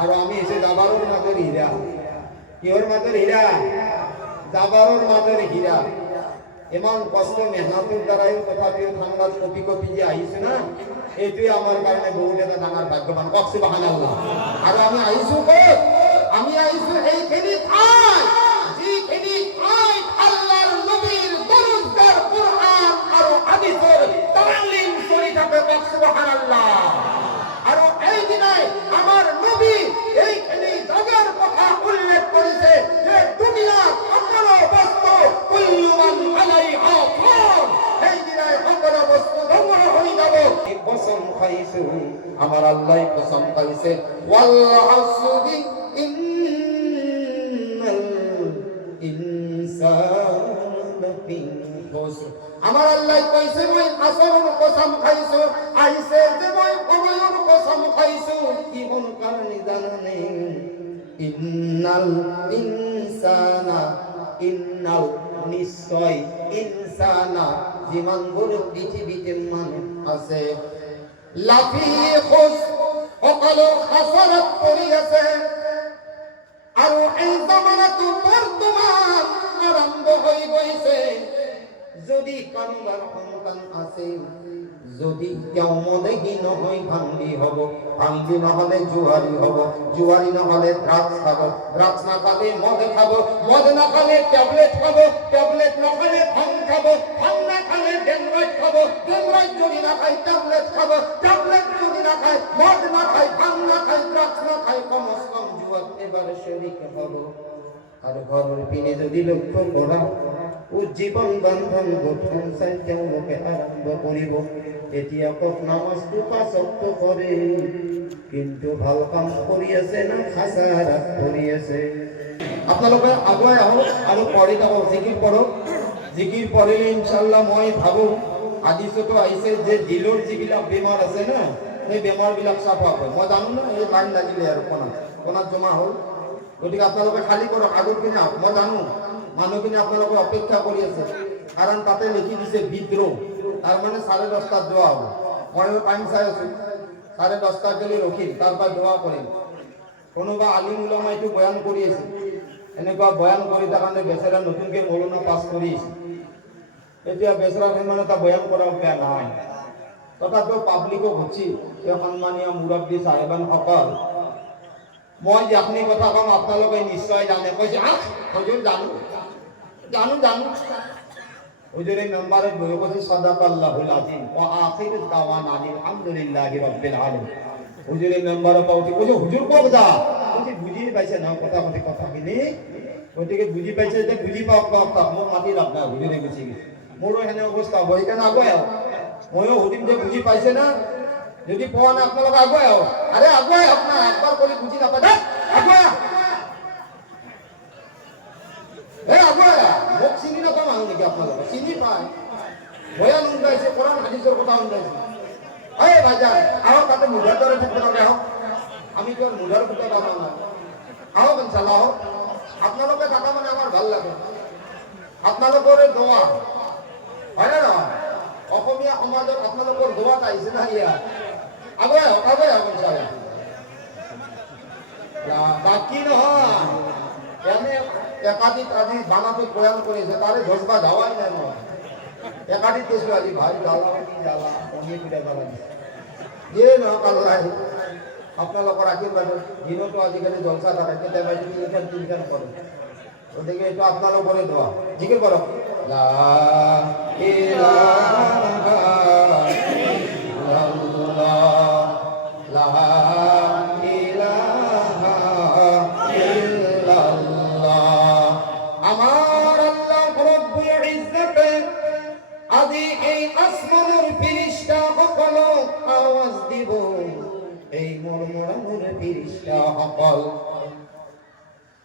আর আমি এসে জাবারুর মাঝের হীরা। কিহর মাঝের হীরা? জাবারুর মাঝের হীরা। এমন কষ্ট মেহনতের দ্বারাই তথাপিও ঠান্ডাত কপি কপি যে আইছে না, এইটোই আমার কারণে বহুত এটা ডাঙর ভাগ্যবান। কক সুবহানাল্লাহ। আর আমি আইছো কত? আমি আইছো এইখানে ঠাই যেখানে ঠাই আল্লাহর নবীর দরুদ কুরআন আর হাদিসের তালিম করি থাকে। কক সুবহানাল্লাহ। আর এই দিনে আমার নবী এইখানে জায়গার কথা উল্লেখ করেছে যে দুনিয়া সকল বস্তু কুল্লু মান আলাইহা ফান। এই দিনে সকল বস্তু ধ্বংস হয়ে যাবে। এই কসম খাইছে আমার আল্লাহ, কসম খাইছে ওয়াল আসরি ইন্নাল ইনসানা ফি খুসর। আমার আল্লাহ কইছে মই আসরের কসম খাইছো, আইছে যে মই সময়ের কসম খাইছো। কি মন কারণে জানেন? ইন্নাল ইনসানা, ইন্নাল নিশ্চয়, ইনসানা জীবন গুলো পৃথিবীতে মানুষ আছে, লাফি খুসর অকাল খাসারাত করিয়াছে। আর এই জামানাতে বর্তমান আরম্ভ হয়ে গইছে। যদি কারোর সন্তান আছে, যদি কেউ মদেহী নহয় ভাঙ্গি হব, ভাঙ্গি নহলে জুয়ারি হব, জুয়ারি নহলে ড্রাগস খাবো, ড্রাগস না খালে মদ খাবো, মদ না খালে ট্যাবলেট খাবো, ট্যাবলেট না খালে ভাং খাবো, ভাং না খালে ডেনরাইট খাবো, ডেনরাইট যদি না খাই ট্যাবলেট খাবো, ট্যাবলেট যদি না খাই, মদ না খাই, ভাং না খাই, ড্রাগস না খাই, কমস কম জুয়া এবারে শরীক হব। আর ঘরের পিনে যদি লক্ষ্য করা উজ্জীবন বন্ধন গঠন সাইতেও লোকে আরম্ভ করিব। এতিয়া কত নামাজ টুকা শক্ত করে, কিন্তু ভাল কাম করিয়াছে না খাসারাত করিয়াছে। আপনালোকে আগুৱাই আহক আৰু পঢ়ি থাকক, জিকিৰ পঢ়ক। জিকিৰ পঢ়িলে ইনশাআল্লাহ মই ভাবো হাদিছতো আহিছে যে দিলৰ যিবিলাক বেমাৰ আছে না, সেই বেমাৰবিলাক চাফা হয়। মই জানো না, এই লাইন লাগিলে আৰু কোনাত জমা হ'ল। গতিকে আপোনালোকে খালী কৰক, আগত কিনে আহক। মই জানো মানুহখিনি আপোনালোকে অপেক্ষা কৰি আছে, কাৰণ তাতে লিখি দিছে বিদ্ৰোহ, তাৰ মানে 10:30 দোৱা হ'ব। ময়ো টাইম চাই আছো, 10:30 গেলে ৰখিম, তাৰপৰা দোৱা কৰিম। কোনোবা আলিম উলামা এইটো বয়ান কৰি আছে, এনেকুৱা বয়ান কৰি তাৰ কাৰণে বেচেৰা নতুনকৈ মৌলানা পাছ কৰি আছে। এতিয়া বেচেৰা সিমান এটা বয়ান কৰা বেয়া নহয়, তথাপিও পাব্লিকক ঘুচি সন্মানীয় মুৰব্বী চাহেবান সকল, মই যিখিনি কথা কম আপোনালোকে নিশ্চয় জানে। কৈছে হুজুৰ জানো জানো জানো। হুজুরে মেম্বারে বই কৈছে সাদাকাল্লাহুল আযীম ওয়া আখিরুদ দাওয়ানা আলহামদুলিল্লাহি রাব্বিল আলামিন। হুজুরে মেম্বারে পাউটি কৈছে হুজুর কব যা, কৈছে বুজি পাইছে না কথাখিনি। গতিকে বুজি পাইছে যে বুজি পাওক মোক মাতি লাভ নাই। হুজুরে গুচি গেছে, মোৰো হেনে অৱস্থা হ'ব। সেইকাৰণে আগুৱাই আহক, ময়ো সুধিম যে বুজি পাইছে না। যদি পোৱা নাই আপোনালোকে আগুৱাই আহক। আৰে আগুৱাই আহক না, একবাৰ কৰি বুজি নাপায় আগুৱাই আহক। মোক চিনি নাপায় মানুহ নেকি আপোনালোকে? চিনি পায়, বয়ান শুনাইছে, কোরআন হাদিসের কথা শুনাইছে। এই ভাইজান আহক, তাতে মুধার দরে থাকতে পারে। আহক, আমি তো মুধার কথা কথা না। আহক ইনশাআল্লাহ আহক। আপনালোকে থাকা মানে আমার ভাল লাগে। আপনালোকৰ দোয়া হয় না নহয়? অসমীয়া সমাজত আপোনালোকৰ দোয়াত আহিছে না ইয়া। আগুৱাই আহক ইনশাআল্লাহ। বাকী নহয়, এনে একাধিক আজি বানাটোত বয়ান কৰিছে, তাৰে ধসবা যাৱাই নাই। মই একাধিক কৈছো আজি ভাই জ্বালা কি জ্বালা, অনেক জ্বালা যিয়ে নহওক আল্লাহ আপোনালোকৰ আশীৰ্বাদত দিনতো আজিকালি জলসা থাকে, কেতিয়াবা তিনিখান কৰে। গতিকে এইটো আপোনালোকৰে দোৱা। জিকিৰ কৰক, লা ইলাহা ইল্লাল্লাহ, লা আওয়াজ দিব এই মরমরানোর ফিরিস্তা সকল।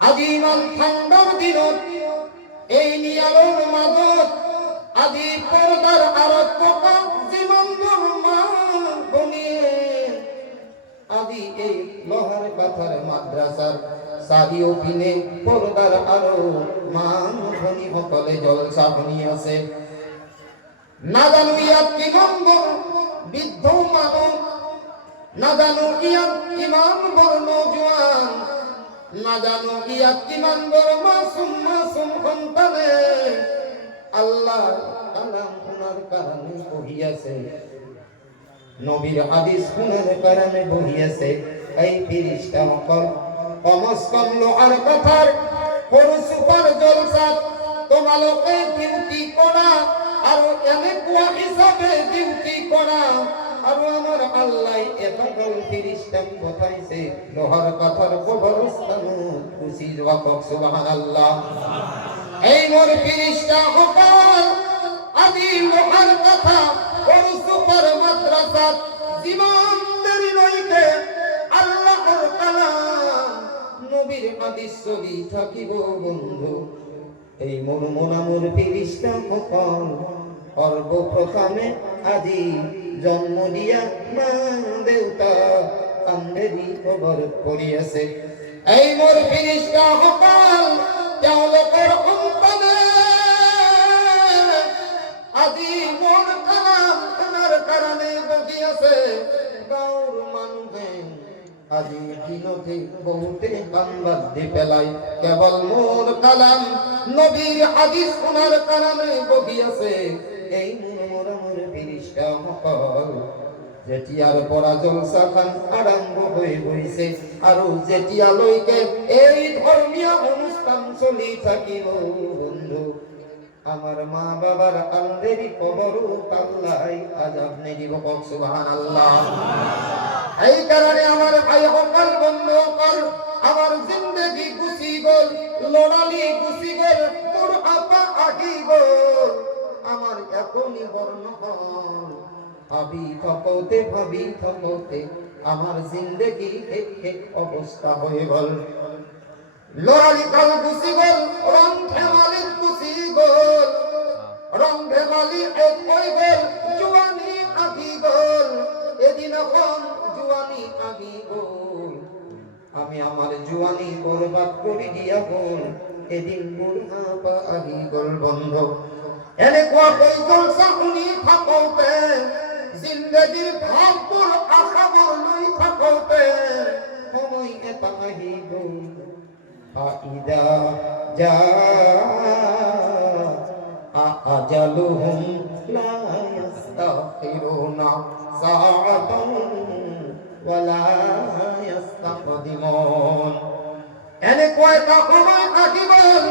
আজি ইমান ঠাণ্ডাৰ দিনত এই নিয়াৰৰ মাজত আজি পৰ্দাৰ আঁৰত থকা যিমানবোৰ মা ভনীয়ে আজি এই লোহাৰ কাঠাৰ মাদ্ৰাছাৰ চাৰিওপিনে পৰ্দাৰ আঁৰত মা ভনী সকলে জলসা শুনি আছে। নাজানো ইয়াত কিমানবোৰ বৃদ্ধ মানুহ, নাজানো ইয়াত কিমান বৰ নৌজোৱান না জানো ইয়াত কিমান বড় মাসুম মাসুম সন্তানে আল্লাহ কালাম শোনার কারণে বহিয়াছে, নবীর হাদিস শোনার কারণে বহিয়াছে। এই ফেরেশতা সকল কমসকম লোহার কথার সৰু সুপার জলসাত তোমালোকে ডিউটি কৰা আৰু এনেকুৱা হিচাপে ডিউটি কৰা। আৰু আমার আল্লাহ এটা দল ফেরেশতা পঠাইছে লোহার কথার কবরস্থানত খুশি জবাব সুবহানাল্লাহ। এই মোর ফেরেশতা সকল আজি লোহার কথা সৰু সুপার মাদ্রাসাত জীবন দেরি লইকে আল্লাহর কালাম নবীর হাদিস চলি থাকিব বন্ধু। এই মোর মোনামুর ফেরেশতা সকল সর্বপ্রথমে আজি জন্ম দিয়া মা দেউতা কান্দেরি খবর পড়িয়াছে। এই মোর ফেরেশতা সকল তেওঁলোকৰ সন্তানে আজি মোর কালাম শোনার কারণে বহিয়াছে। গাঁৱৰ মানুহে আজি দিনতে বহুতে কান্দাত দি পেলাই কেবল মোর কালাম নবীর হাদিস শোনার কারণে বহিয়াছে। এই মোর ফেরেশতা সকল যেতিয়াৰ পৰা জলসাখান আৰম্ভ হৈ গৈছে আৰু যেতিয়ালৈকে এই ধৰ্মীয় অনুষ্ঠান চলি থাকিব বন্ধু, আমার মা বাবার আন্দেরি কবরও আল্লাহ আযাব নিদিব সুবহানাল্লাহ। এই কারণে আমার ভাই সকল বন্ধু সকল আমার জিন্দেগি গুছি গল, লড়ালি গুছি গল, মোর আপা আহি গল। আমার এখনই বর্ণ হল ভাবি থকতে আমার জিন্দেগি এক অবস্থা হয়ে গল। লড়ালি কাল গুছি গল, রং ধেমালি গুছি গল, রং ধেমালি এক হয়ে গল, জুয়ানি আহি গল। এদিন এখন জুয়ানি আহি গল, আমি আমার জুয়ানি বরবাদ করে দিয়া গল। এদিন বুড়া আহি গল বন্ধ। এনেকুৱা কই জলসা শুনি থাকোতে জিন্দগীৰ ভাববোৰ আশাবোৰ লৈ থাকোতে সময় এটা আহি গল। আইদা যা আজালুহুম লা ইস্তাখিরুনা সাআতান ওয়ালা ইস্তাকদিমুন। এনেকুৱা এটা সময় আহি গল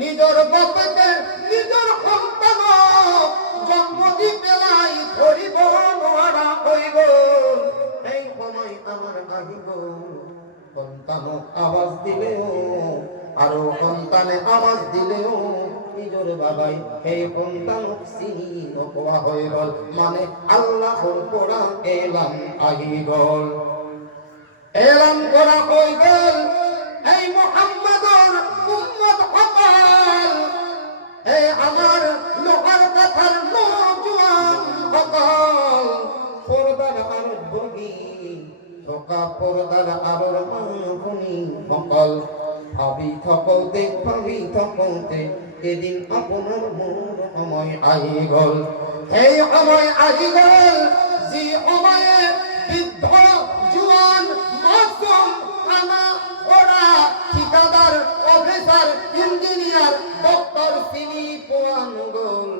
নিজর বাপকে নিজর সন্তানক জন্ম দি পেলাই ধরিব নোৱাৰা হৈ গল। এই সময় আমার আহি গল। সন্তানক আওয়াজ দিলেও আৰু সন্তানে আওয়াজ দিলেও নিজর বাবাই এই সন্তানক চিনি নোপোৱা হৈ গল। মানে আল্লাহৰ পৰা এলান আহি গল, এলান কৰা হৈ গল। এই মুহাম্মাদৰ উম্মত সকল, এই আমার লোহার কথার নওজোয়ান সকল, পর্দার আলোর বগি থকা পর্দার আলোর মানভূমি সকল ভাবি থকোতে এদিন আপনার মোর সময় আহি গল। এই সময় আহি গল যি সময়ে বৃদ্ধ জুয়ান মাসুম আনা ওরা ঠিকাদার অফিসার ইঞ্জিনিয়ার ডক্টর চিনি পোৱা নগল।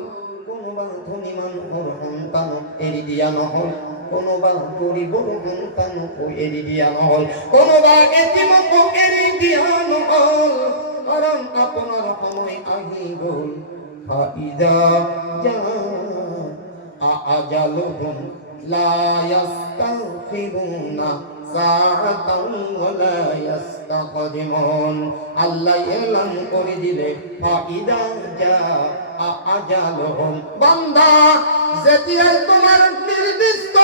কোনোবা ধনী মানুহৰ সন্তানক এৰি দিয়া নহল, কোনোবা গৰীবৰ সন্তানকো এৰি দিয়া নহল, কোনোবা এতিমকো এৰি দিয়া নহল। কাৰণ আপোনাৰ সময় আহি গল। ফাইদা জা আজালুহুম লা ইস্তাখিরুনা সাআতান ওয়ালা ইস্তাকদিমুন। আল্লাহ এলান করে দিলে ফাইদা জা আজালুহুম, বান্দা যেতিয়াই তোমার নির্দিষ্ট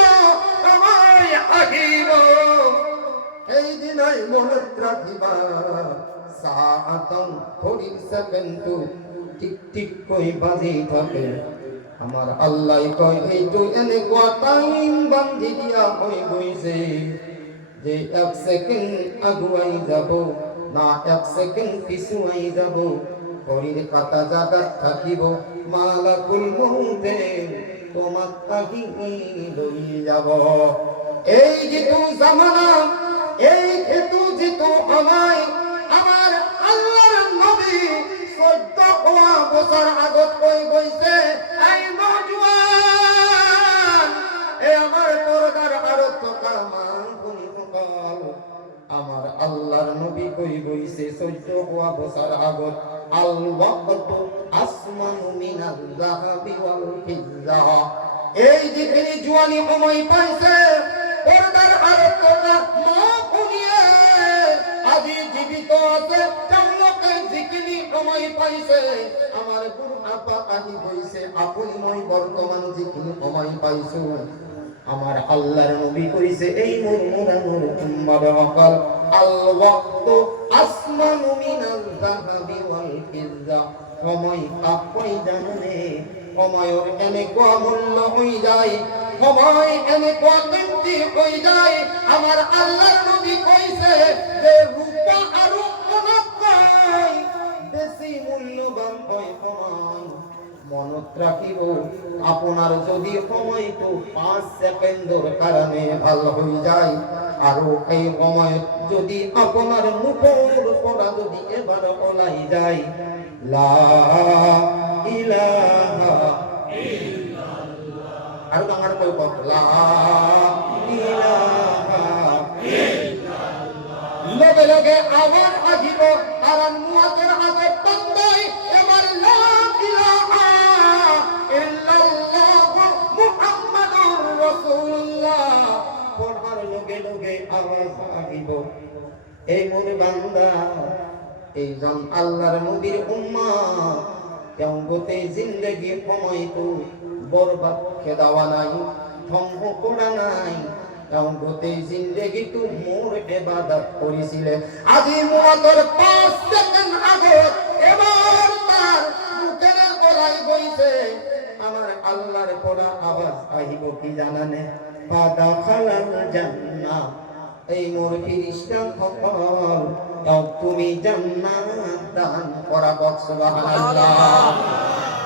সময় আহিব এই দিনাই মনে রাখিবা। সাআতান ঘড়ির সেকেন্ড টিক টিক কই বাজি থাকে। আমার আল্লাহ কয় এইটো এনেকুৱা টাইম বান্ধি দিয়া হৈ গৈছে যে এক সেকেন্ড আগুৱাই যাব না এক সেকেন্ড পিছুৱাই যাব। ঘড়ির কাটা জাগাত থাকিব, মালাকুল মউতে তোমাক আহি লৈ যাব। এই যিটো জামানা, এই যিটো সময় আল্লাহর নবী কই বইছে 14 বছর আগত আল ওয়াক্তু আসমানু মিনাল যাহাবি ওয়াল ফিজ্জা। এই যেখানে জওয়ানি সময় পাইছে পর্দার আলোকটা মা শুনিয়ে আজি জীবিত আছে তেওঁলোকে যিখিনি সময় পাইছে আমার গুরু আপা আহি বইছে আপনি মই বর্তমান যিখিনি সময় পাইছো আমার আল্লাহর নবী কইছে এই মুরমুরানোর উম্মার অকাল আল ওয়াক্তু আসমানু মিনাল যাহাবি ওয়াল ফিজ্জা। সময় কাকই জানে সময়ের এনেকুৱা মূল্য হয়ে যায়, সময় এনেকুৱা কীমতি হয়ে যায়। আমার আল্লাহর নবী কইছে যে রূপা আর সোণাতকৈ বেশি মূল্যবান হয় সময়। মনত রাখিব আপনার যদি সময়টো 5 সেকেন্ডের কারণে ভাল হয়ে যায় আর এই সময় যদি আপনার মুখের পড়া যদি এবার ওলাই যায় লা ইলাহা ইল্লাল্লাহ আর আমার কই কত লা ইলাহা ইল্লাল্লাহ লগে লগে আবার আহিব কারণ মুয়াতের আগে তন্দাই এবার লা ইলাহা ইল্লাল্লাহ মুহাম্মাদুর রাসূলুল্লাহ পড়ার লগে লগে আওয়াজ আহিব এই মোর বান্দা এইজন আল্লাহর নবীর উম্মত কেমতে জিন্দেগি সময়তো বরবাদ খেদাওয়া নাই ধ্বংস করা নাই কেমতে জিন্দেগিটো মোর ইবাদত করিছিলে আজি মুআতর 5 সেকেন্ড আগে এবার তার মুখের গলাই গইছে আমার আল্লাহর পড়া আওয়াজ আহিব কি জানানে পাদা খালাল জান্নাহ এই মোর ফিরিস্তা সকল তুমি জান্নাত দান করাবো সুবহানাল্লাহ।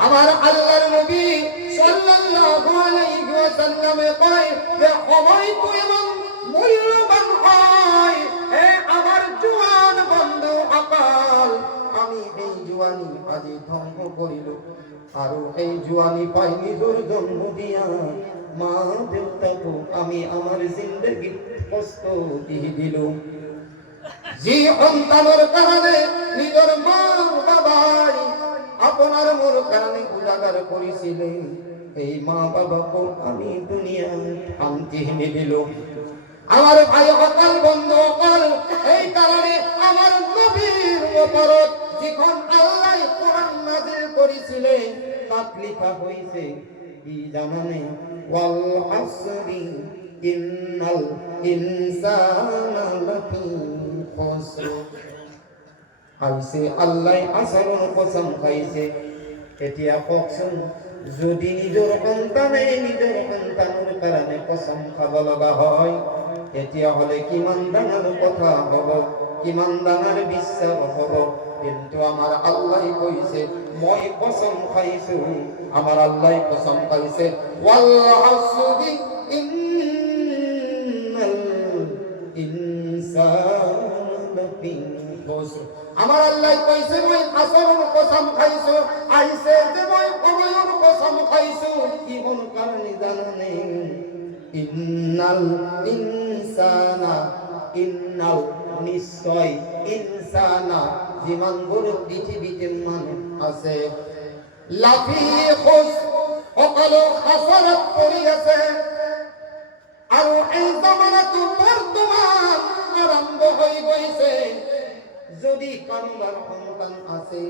আমার আল্লাহর নবী সাল্লাল্লাহু আলাইহি ওয়াসাল্লাম কয় যে সময় তো এমন মূল্যবান হয় এ আমার জওয়ান বন্ধু আকাল আমি এই জওয়ানি আজি ধ্বংস করিল আর এই জওয়ানি পাই নিজের জন্ম দিয়া মা দেবতাকে আমি আমার জিন্দেগি কষ্ট দিয়ে দিল। যে সন্তানের কারণে নিজের মা বাবাই আপনার মোর কারণে উজাগার করেছিলেন এই মা বাবাকে আমি দুনিয়া শান্তি এনে দিল। আমার ভাই অকাল বন্ধ অকাল এই কারণে আমার নবীর ওপরত যখন আল্লাহ কোরআন নাযিল করেছিলেন তাত লেখা হয়েছে কি জানেন ওয়াল আসরি ইন্নাল ইনসানা লাফি খুসর। আইছে আল্লাহ আসরের কসম খাইছে এতিয়া কওকচোন যদি নিজের সন্তানের কারণে কসম খাব লগা হয় এতিয়া হলে কিমান ডাঙৰ কথা হব কিমান ডাঙৰ বিশ্বাস হব। কিন্তু আমার আল্লাহ কইছে মই কসম খাইছো আমার আল্লাহ কসম খাইছে ওয়াল আসরি ইন্নাল ইনসানা লাফি খুসর। আমার আল্লাহ কইছে মই আসরের কসম খাইছো আইছে যে মই সময়ের কসম খাইছো কি কোন কারণে জানেন ইন্নাল ইনসানা ইন্নাল নিশ্চয় ইনসানা জীবন গুলো পৃথিবীতে মানুষ আছে লাফি খুসর সকল খাসারাত পড়ি আছে। আর এই জামানাটো বর্তমান আরম্ভ হয়ে গইছে যদি কারোর সন্তান আছে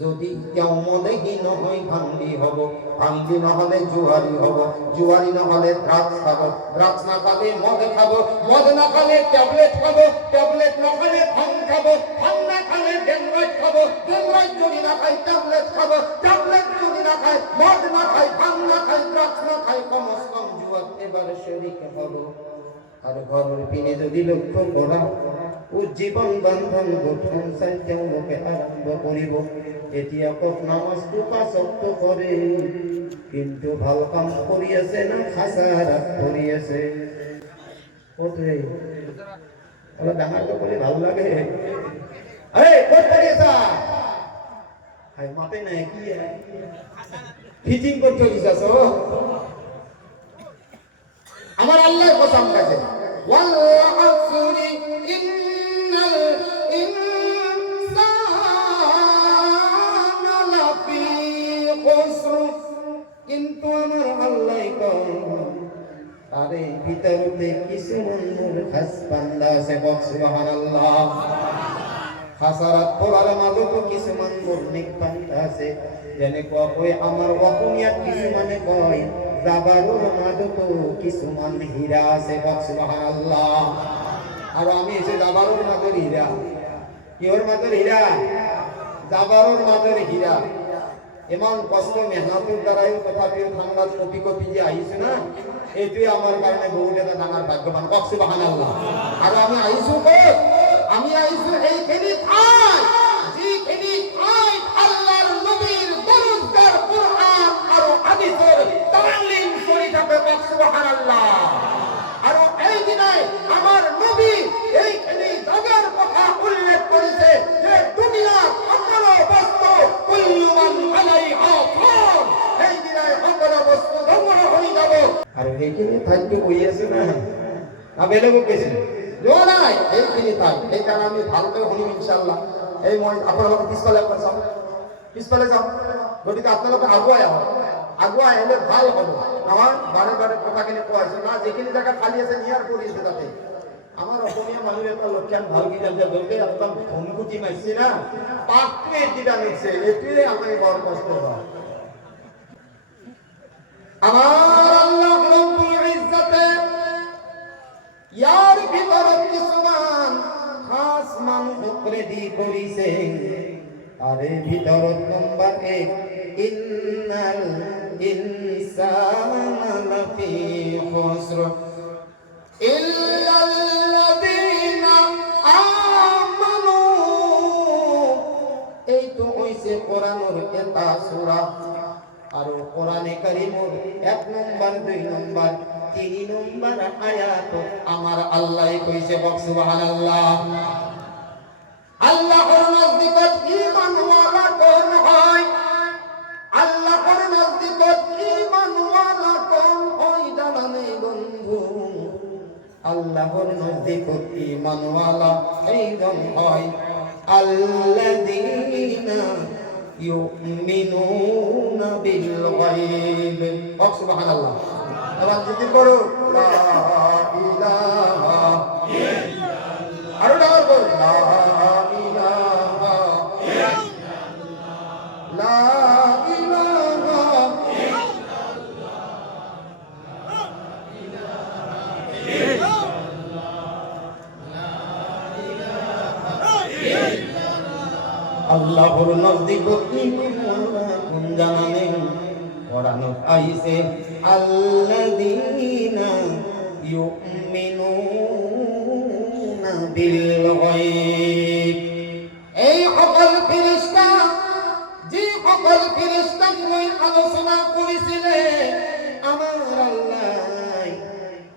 যদি কেউ মদেহী নহয় ভাঙ্গি হব ভাঙ্গি নহলে জুয়ারি হব জুয়ারি নহলে ড্রাগস খাব ড্রাগস না খাবে মদ খাবো মদ না খালে ট্যাবলেট খাবো ট্যাবলেট না খালে ভাং খাবো ভাং না খালে ডেনরাইট খাবো ডেনরাইট যদি না খাই ট্যাবলেট খাবো ট্যাবলেট যদি না খাই মদ না খাই ভাং না খাই ড্রাগস না খাই কমস কম জুয়ার এবারে শরীক হব। আর ঘরের পিনে যদি লক্ষ্য করা উজ্জীবন বান্ধন গঠন চাই তেওঁলোকে আরম্ভ করিব এতিয়া কত নামাজটো পাঁচক্ত করে কিন্তু ভাল কাম কৰি আছে না খাসারাত কৰি আছে কতই অলপ ডাঙৰকৈ কৰি ভাল লাগে আরে কত কৰি আছা হাই মাতে নাই কি ফিটিং করতে দিছাস আমার আল্লাহ কসম কাছে ওয়াল আসরি সুবহানাল্লাহ। হাসারাত পড়ার মাঝে তো কিছুমান মর্নিক পান্তা আছে, যেনে কয় আমার অসমীয়াত কিছুমানে কয় জাবারুর মাঝে তো কিছুমান হীরা আছে, সুবহানাল্লাহ। আর আমি এসে জাবারুর মাঝের হীরা, কিহর মাঝের হীরা? জাবারুর মাঝের হীরা। এমন কষ্ট মেহনতের দ্বারাই তথাপিও ঠান্ডা কপি কপি যে আইছে না, এটাই আমার কারণে বহুত একটা ডাঙার ভাগ্যবান, সুবহানাল্লাহ। আর আমি আইসু কত, আমি আইসু এইখানে ঠাই যেখানে ঠাই আল্লাহর নবীর দরুদ কোরআন আর হাদিসের তালিম করি থাকে, সুবহানাল্লাহ। আর এই দিনে আমার নবী এইখানে জায়গার কথা উল্লেখ করেছে যে দুনিয়া সকল বস্তু কুল্লু মান আলাইহা ফান, এই দিনে সকল বস্তু ধ্বংস হয়ে যাবে। আর এইখানে থাকতে বইয়াছে না, না বেলে বকেছে জো নাই, এইখানে থাক। এই কারণে আমি ভালো করে শুনিম ইনশাআল্লাহ। এই মই আপনারা পিছফালে যাও, পিছফালে যাও, গতিকে আপনারা আগুৱাই আহক, আগুৱাই আহিলে ভাল হ'ব। আমার বারে বারে কথাখিনি কোয়াছে না, যেখানে জায়গা খালি আছে নিয়ার করিছে তাতে। আমার অসমীয়া মানুষের একটা লক্ষণ ভাল কি জানতে বলতে একদম ঘুমকুটি মারছে না, পাকটু এদিটা নিচ্ছে, এটিরে আমি বড় কষ্ট হয়। আমার আল্লাহ রব্বুল ইজ্জতে ইয়ার ভিতরে কিছুমান খাস মানুষ করে দি করিছে, আরে ভিতর নম্বর 1 ইন্নাল ইনসানা লাফি খুসর ইল্লাল্লাযীনা আমানু। এই তো হইছে কোরআনের একটা সূরা। আর কোরআনে কারীমের 1 নম্বর 2 নম্বর 3 নম্বর আয়াত আমার আল্লাহ কইছে, সুবহানাল্লাহ। আল্লাহর নজদিকত ঈমানওয়ালা কোন হয়, আল্লাহর নজদিকত ঈমানওয়ালা কোন হয় জানা নেই বন্ধু। আল্লাহর নজদিকত ঈমানওয়ালা এইজন হয় আল্লাযীনা ইউমিনুনা বিল গায়ব, সুবহানাল্লাহ। এবার জিকির করো লা ইলাহা ইল্লাল্লাহ, আর ডাবল করো লা ইলাহা ইল্লাল্লাহ, লা ইলাহা ইল্লাল্লাহ। আল্লাহর নজদিক কোন জানানে কোরআনে আইছে আল্লাযীনা ইউমিনুনা বিল গায়ব। এই সকল ফেরেশতা যে সকল ফেরেশতা মই আলোচনা করেছিলে আমার আল্লাহ,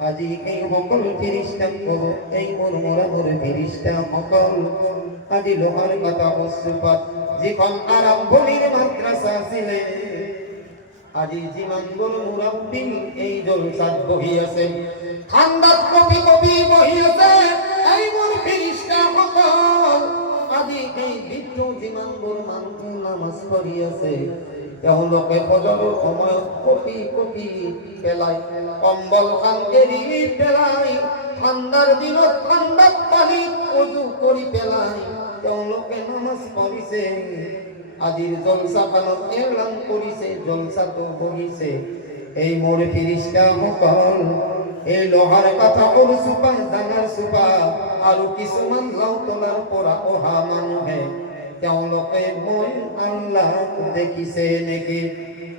আজি এই সকল ফেরেশতা কব এই মোর ফেরেশতা সকল আজি লোহার কথা অসুপাত যখন আরম্ভণীর মাদ্রাসা ছিলে, আজি জীবনগুল মুরব্বী এই জলসাত বহি আছে, ঠান্ডাত কবি কবি বহি আছে এই মোর ফেরেশতা সকল। আজি এই বৃদ্ধ জীবনগুল মানুষ নামাজ পড়ি আছে, তেওঁলোকে ফজৰৰ সময়ত কপি কপি পেলাই, কম্বল খান এৰি পেলাই, ঠাণ্ডাৰ দিনত ঠাণ্ডাত পানীত অজু কৰি পেলাই তেওঁলোকে নামাজ পঢ়িছে। আজিৰ জলসাখনত এলান কৰিছে, জলসাটো বহিছে। এই মোৰ ফেৰেশতা সকল এই লোহাৰ কাঠৰ চুপা ডাঙৰ চুপা আৰু কিছুমান লাওতলাৰ পৰা অহা মানুহে তেওঁলোকে মই আল্লাহ দেখিছে নেকি?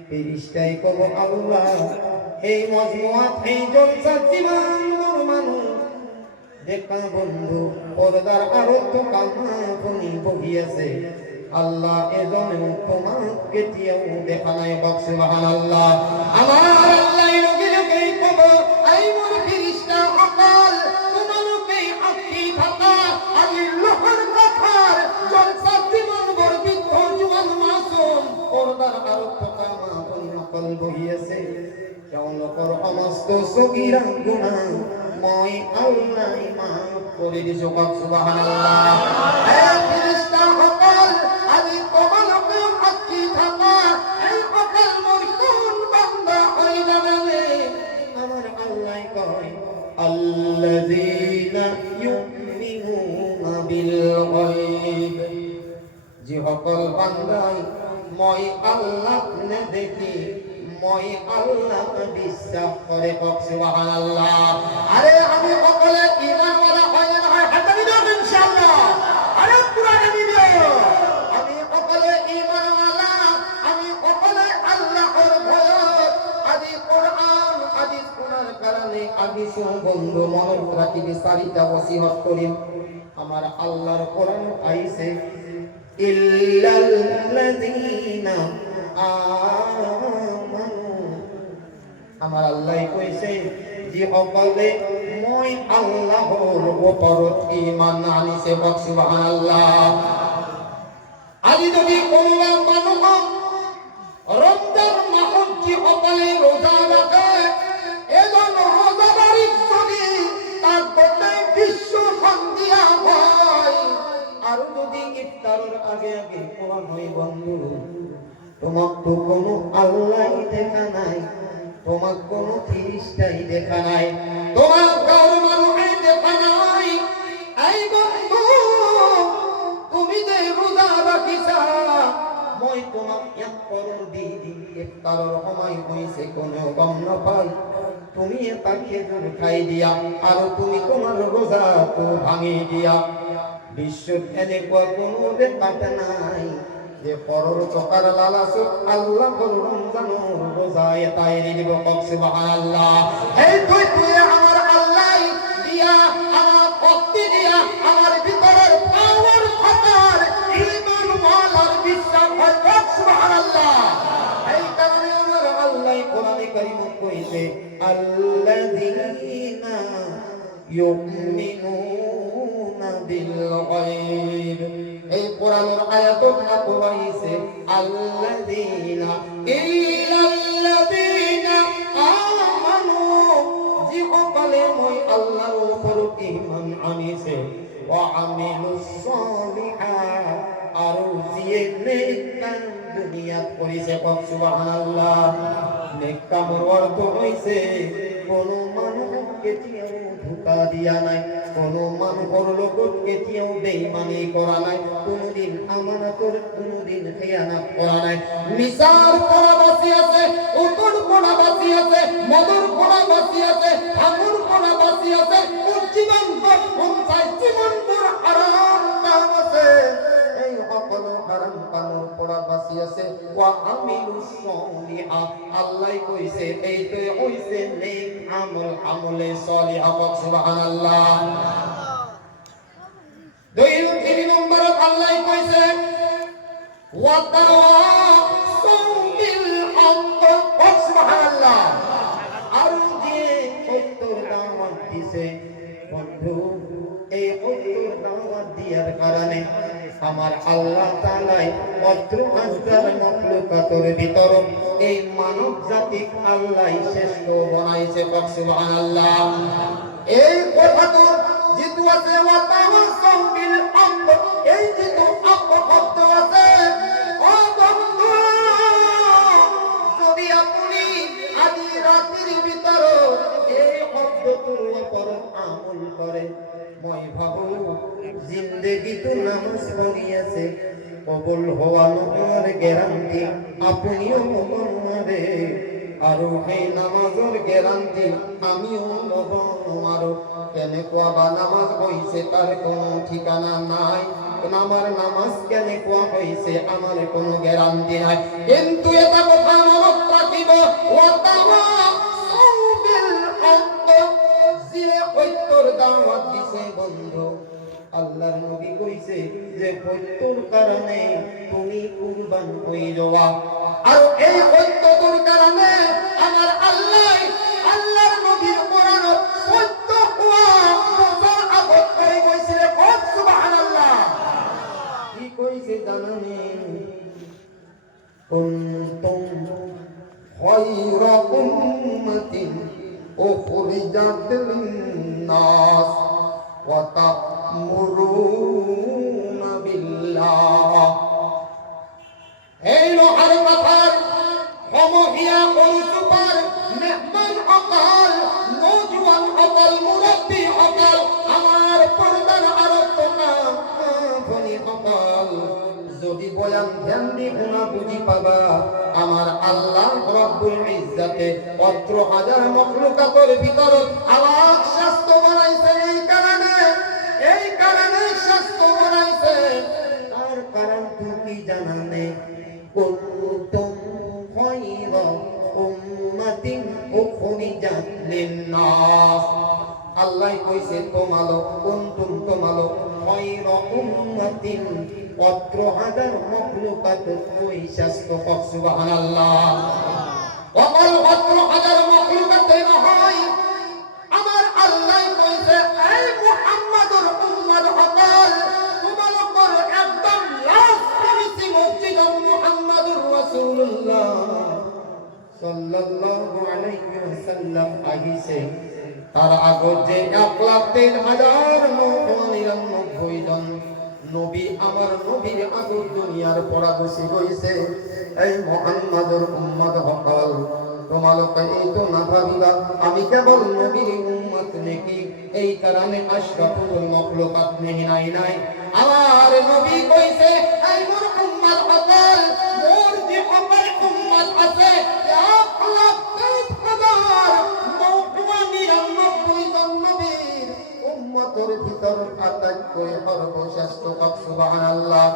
ফেরেশতাই কব আল্লাহ এই মজমুআত এই জলসাত যিমান মানুষ দেখা বন্ধু পর্দার আরত কামা বনি বহি আছে, আল্লাহ এজনেও তোমাক কেতিয়াও দেখা নাই, সুবহানাল্লাহ। আমার আল্লাহ লগে লগে কব আই মোর ফেরেশতা সকল তোমালোকে সাক্ষী থাকা আজি লোহর কথার জলসাত জীবন বর্বিত জুয়ান মাসুম পর্দার আরত কামা বনি সকল বহি আছে, তেওঁলোকৰ সমস্ত সগীরা গুনাহ মই আল্লাহ মাফ করে দিছো, সুবহানাল্লাহ। হে ফেরেশতা সকল আজি তোমালোকে সাক্ষী থাকা এই সকল মোর কোন বান্দা হই জানে আমার আল্লাহ কয় আল্লাযীনা ইউমিনুনা সকল বান্দাই মই আল্লাহ নে দেখি মই আল্লাহ বিশ্বাস করে সুবহানাল্লাহ। আরে আমি সকলে ঈমানওয়ালা হয় না হয় হাত দিবেন ইনশাআল্লাহ। আরে কুরআনে ভিডিও আমি সকলে ঈমানওয়ালা, আমি সকলে আল্লাহর ভয় আদি কোরআন হাদিস শোনার কারণে আমি বন্ধু মনের রাখি বিস্তারিত ওসিয়ত করি। আমার আল্লাহর কোরআন আইছে ইল্লাল্লাযীনা আমানু, আমার আল্লাহ কইছে যে সকলে মই আল্লাহর উপর ঈমান আনিছে সুবহানাল্লাহ। আজি যদি কোনোবা মানুহ রমজান মাহত যে সকলে রোজা রাখে, এজন রোজাদারি যদি তার গোটাই বিশ্ব সন্ধিয়া হয়, আর যদি ইফতারের আগে আগে কোরআন হয় বন্ধু, তোমার তো কোনো আল্লাহ দেখা নাই, তোমার কোনো ফিরিস্তাই দেখা নাই, তোমার কারো মানুষই দেখা নাই। এই বন্ধু তুমি যে রোজা রাখিছা, মই তোমাক এক করোড় দি ইফতারের সময় হইছে কোনো গম নাপাই, তুমি এটা খেজুর খাই দিয়া আর তুমি তোমার রোজা তো ভাঙি দিয়া। বিশ্বত এনেকুৱা কোনো ব্যাপার নাই যে পরর চকার লালাসত আল্লাহ রমজানের রোজা এটা এনে দিব সুবহানাল্লাহ। এই তুই আমার আল্লাহ দিয়া, আমার ভক্তি দিয়া, আমার ভিতরের পাওয়ার খাতার ঈমান ওয়ালার বিশ্বাস হয় সুবহানাল্লাহ। এই কারণে আমার আল্লাহ কোরআনে কারীম কইছে আল্লাযীনা ইউমিনুনা বিল গায়ব। এই কোরআনের আয়াতত কইছে আল্লাযীনা ইল্লাল্লাযীনা আমানু, যে সকলে মই আল্লাহর উপর ঈমান আনিছে ওয়া আমিলুস সালিহাত, আর যে নেক কাম দুনিয়াত করিছে সুবহানাল্লাহ। নেক কামের অর্থ হইছে কোন মানুষ কেতিয়াও ধোঁকা দিয়া নাই, কোন মানুষের লগত কেতিয়াও বেঈমানি করা নাই, কোনদিন আমানতের কোনদিন খেয়ানত করা নাই, মিছার করা বাঁচি আছে, উতর করা বাঁচি আছে, মদর করা বাঁচি আছে, ভাঙুর করা বাঁচি আছে, জীবন জীবন আরাম কাম আছে, এই সকল হারাম কামের পড়া বাঁচি আছে। ওয়া আমিলুস সালিহাত, আল্লাহ কইছে এইটো হইছে নেক আমল, আমলে সালিহা সুবহানাল্লাহ। তিন নম্বর আল্লাহ কইছে ওয়া তাওয়াসাউ বিল হক সুবহানাল্লাহ। আর যে সত্যর দাওয়াত দিছে বন্ধু, এই সত্যর দাওয়াত দিয়ার কারণে আমার আল্লাহ তাআলা ১৪,০০০ মাখলুকাতের ভিতর এই মানব জাতিক আল্লাহ শ্রেষ্ঠ বানাইছে সুবহানাল্লাহ। এই কথাটো যেটো আছে ওয়া তাওয়াসাউ বিল হক, এই যেটো হক শব্দ আছে, ও বন্ধু যদি আপনি আদি রাতের ভিতর এই শব্দটোর উপর আমল করে, মই ভাবো জিন্দেগি তো নামাজ পড়িয়াছে, কবুল হওয়া নর গ্যারান্টি আপনিও মনে, আর এই নামাজের গ্যারান্টি আমিও মনে। কেনেকুৱা বা নামাজ হইছে তার কোনো ঠিকানা নাই, আমার নামাজ কেনেকুৱা হইছে আমার কোনো গ্যারান্টি নাই। কিন্তু এটা কথা মনত রাখিব, ওয়া তাওয়াসাউ বিল হক, যে সত্যর দাওয়াত দিছে বন্ধু, আল্লাহর নবী কইছে যে সত্যর কারণে তুমি কুরবান হয়ে যাওয়া। আর এই সত্যর কারণে আমার আল্লাহ আল্লাহর নবীর কোরআন সত্য হওয়া বছর আগত করে কইছে সুবহানাল্লাহ। কি কইছে জানেন? কুনতুম খায়রা উম্মাতিন উখরিজাত লিন-নাস ওয়া তা'মুরুনা বিল্লাহ। এই লোহার কথার সমহিয়া অনুসুপার মেহমান অকাল, নওজোয়ান অকাল, মুরব্বী অকাল, আমার পর্দার আরো তোকা ভনি অকাল, যদি বয়ান ধ্যান দি গুণা বুঝি পাবা আমার আল্লাহ রব্বুল ইজ্জতে 15000 মখলুকাতের ভিতর আলাক স্বাস্থ্য বানাইছে এই কারণে স্বাস্থ্য বানাইছে তার কারণ তুমি জানা নেই কুনতুম খায়রা উম্মাতিন উখরিজাত লিন-নাস আল্লাহ কইছে তোমালো কুনতুম তোমালো খায়রা উম্মাতিন 15000 মখলুকাত ওই স্বাস্থ্য পাক সুবহানাল্লাহ ওয়াকাল 15000 মখলুকাত নহয় আমার আল্লাহ কইছে এই মুহাম্মাদুর উম্মত হকাল তোমালোকর একদম লাস্ট ফিনিশিং মসজিদ মুহাম্মাদুর রাসূলুল্লাহ সাল্লাল্লাহু আলাইহি ওয়াসাল্লাম আহিছে তার আগে যে 1,03,999 জন নবী আমার নবীর আগর দুনিয়ার পড়া বসে হইছে এই মুহাম্মাদুর উম্মত হকাল তোমালোকে এই তো না ভাবিবা আমি কেবল নবীর উম্মত নাকি এই কারণে আশরাফুল মখলুকাত নাই আমার নবী কইছে এই মোর উম্মত হকাল মোর যে আমার উম্মত আছে 1,93,999 জন নবীর উম্মতের ভিতর আটাইকই সর্বশ্রেষ্ঠ সুবহানাল্লাহ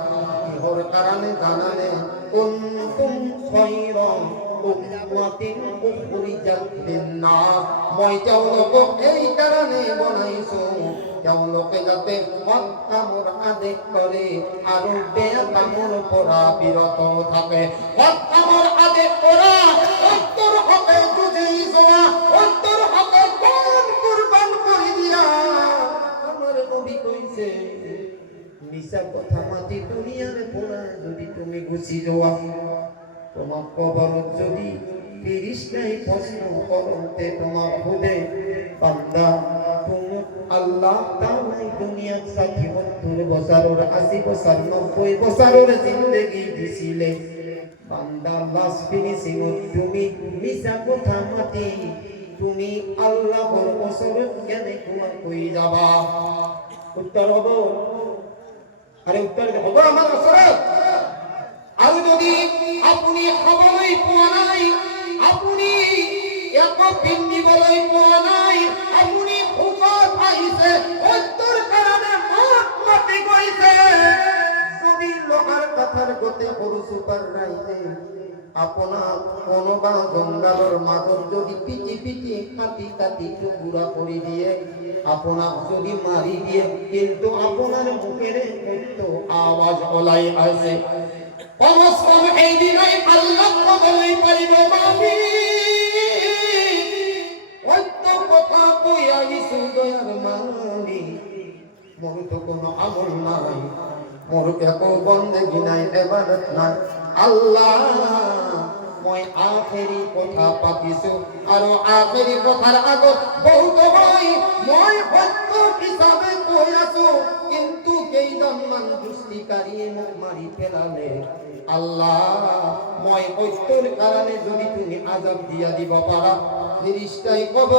ইহর কারণে জানালে কুনতুম খায়রা উম্মাতিন উখরিজাত লিন-নাস মই তেওঁলোকক এই কারণে বনাইছো তেওঁলোকে যাতে সৎ কামৰ আদেশ কৰে আৰু বেয়া কামৰ পৰা বিৰত থাকে সৎ কামৰ আদেশ কৰা সত্যৰ হকে যুঁজি যোৱা সত্যৰ হকে কোন কুরবান কৰি দিয়া আমাৰ নবী কৈছে মিছা কথা মাতি দুনিয়াৰ পৰা যদি তুমি গুচি যোৱা তোমার কবরত যদি ফেরেশতাই প্রশ্ন করতে তোমার খুদে বান্দা তুমি আল্লাহ তাআলা দুনিয়াত 70 বছরের 80 বছর 90 বছরের জিন্দেগি দিছিলে বান্দা লাস্ট ফিনিশিং তুমি মিছা কথা মাতি তুমি আল্লাহর ওসরত কেনে কই যাবা উত্তর হবে আরে উত্তর হবে আমার ওসরত আর যদি আপনি খবরই পোৱা নাই আপনি এক পিন্ডি বলই পোৱা নাই আপনি খুবত আহিছে উত্তর কারণে মাটি গইছে যদি লোহার কথার গতে সৰু সুপার রাইছে আপনার কোনোবা জঙ্গলের মাজত যদি পিটি পিটি কাটি কাটি টুকুরা করে দিয়ে আপনার যদি মারি দিয়ে কিন্তু আপনার মুখের একটু আওয়াজ ওলাই আছে কমসকম এই দিনাই আল্লাহ কবলই পারিব পাবি অত্য কথা কই আহিছো দয়ার মানি মোর তো কোনো আমল নাই মোর একো বন্দেগি নাই ইবাদত নাই আল্লাহ মই আখেরি কথা পাতিছো আৰু আখেরি কথাৰ আগত বহুত হয় মই সত্য হিচাপে কৈ আছো কিন্তু কেইজনমান দুষ্টিকাৰী মোক মাৰি পেলালে আল্লাহ মই সত্যৰ কাৰণে যদি তুমি আযাব দিয়া দিব পাৰা ফেরেশতাই কব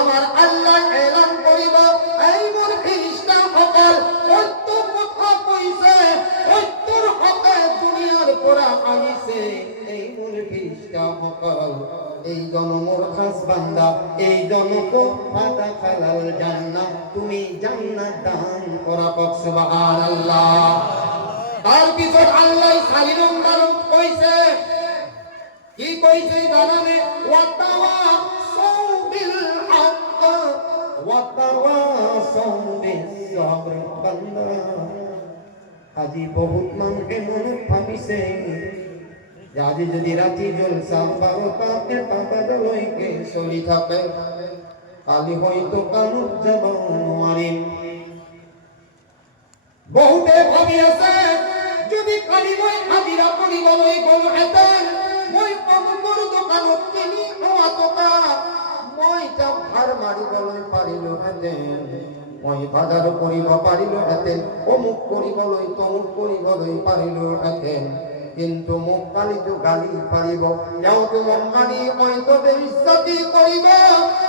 আমার আল্লাহ এলান কৰিব এই মোৰ ফেরেশতা সকল সত্য কথা কৈছে সত্যৰ হকে দুনিয়াৰ পৰা আহিছে এই মোৰ ফেরেশতা সকল এই জনমোর খাস বান্দা এই জনক ফাতা খালাল জান্নাত তুমি জান্নাত দান করা পাক সুবহানাল্লাহ তার পিছত আল্লাহ 4 নম্বর কইছে কি কইছে জানানে ওয়াতাওয়াসাউ বিল হক ওয়াতাওয়াসাউ বিস সবর বান্দা আজি বহুত মানুষে মনে ভাবিছে আজি যদি রাতি জলসা 12টা 1টা লইকে চলি থাকে কালি হয়তো কামত যাব নোৱাৰিম বহুতে ভাবি আছে যদি কালি মই হাজিৰা কৰিবলৈ গ'লোহেঁতেন মই অমুকৰ দোকানত কিনি খোৱা টকা মই তাক ধাৰ মাৰিবলৈ পাৰিলোহেঁতেন মই বাজাৰ কৰিব পাৰিলোহেঁতেন অমুক কৰিবলৈ তমুক কৰিবলৈ পাৰিলোহেঁতেন কিন্তু মোক কালিতো গালি পাৰিব তেওঁতো মোক মানি হয়তো বেইজ্জতি কৰিব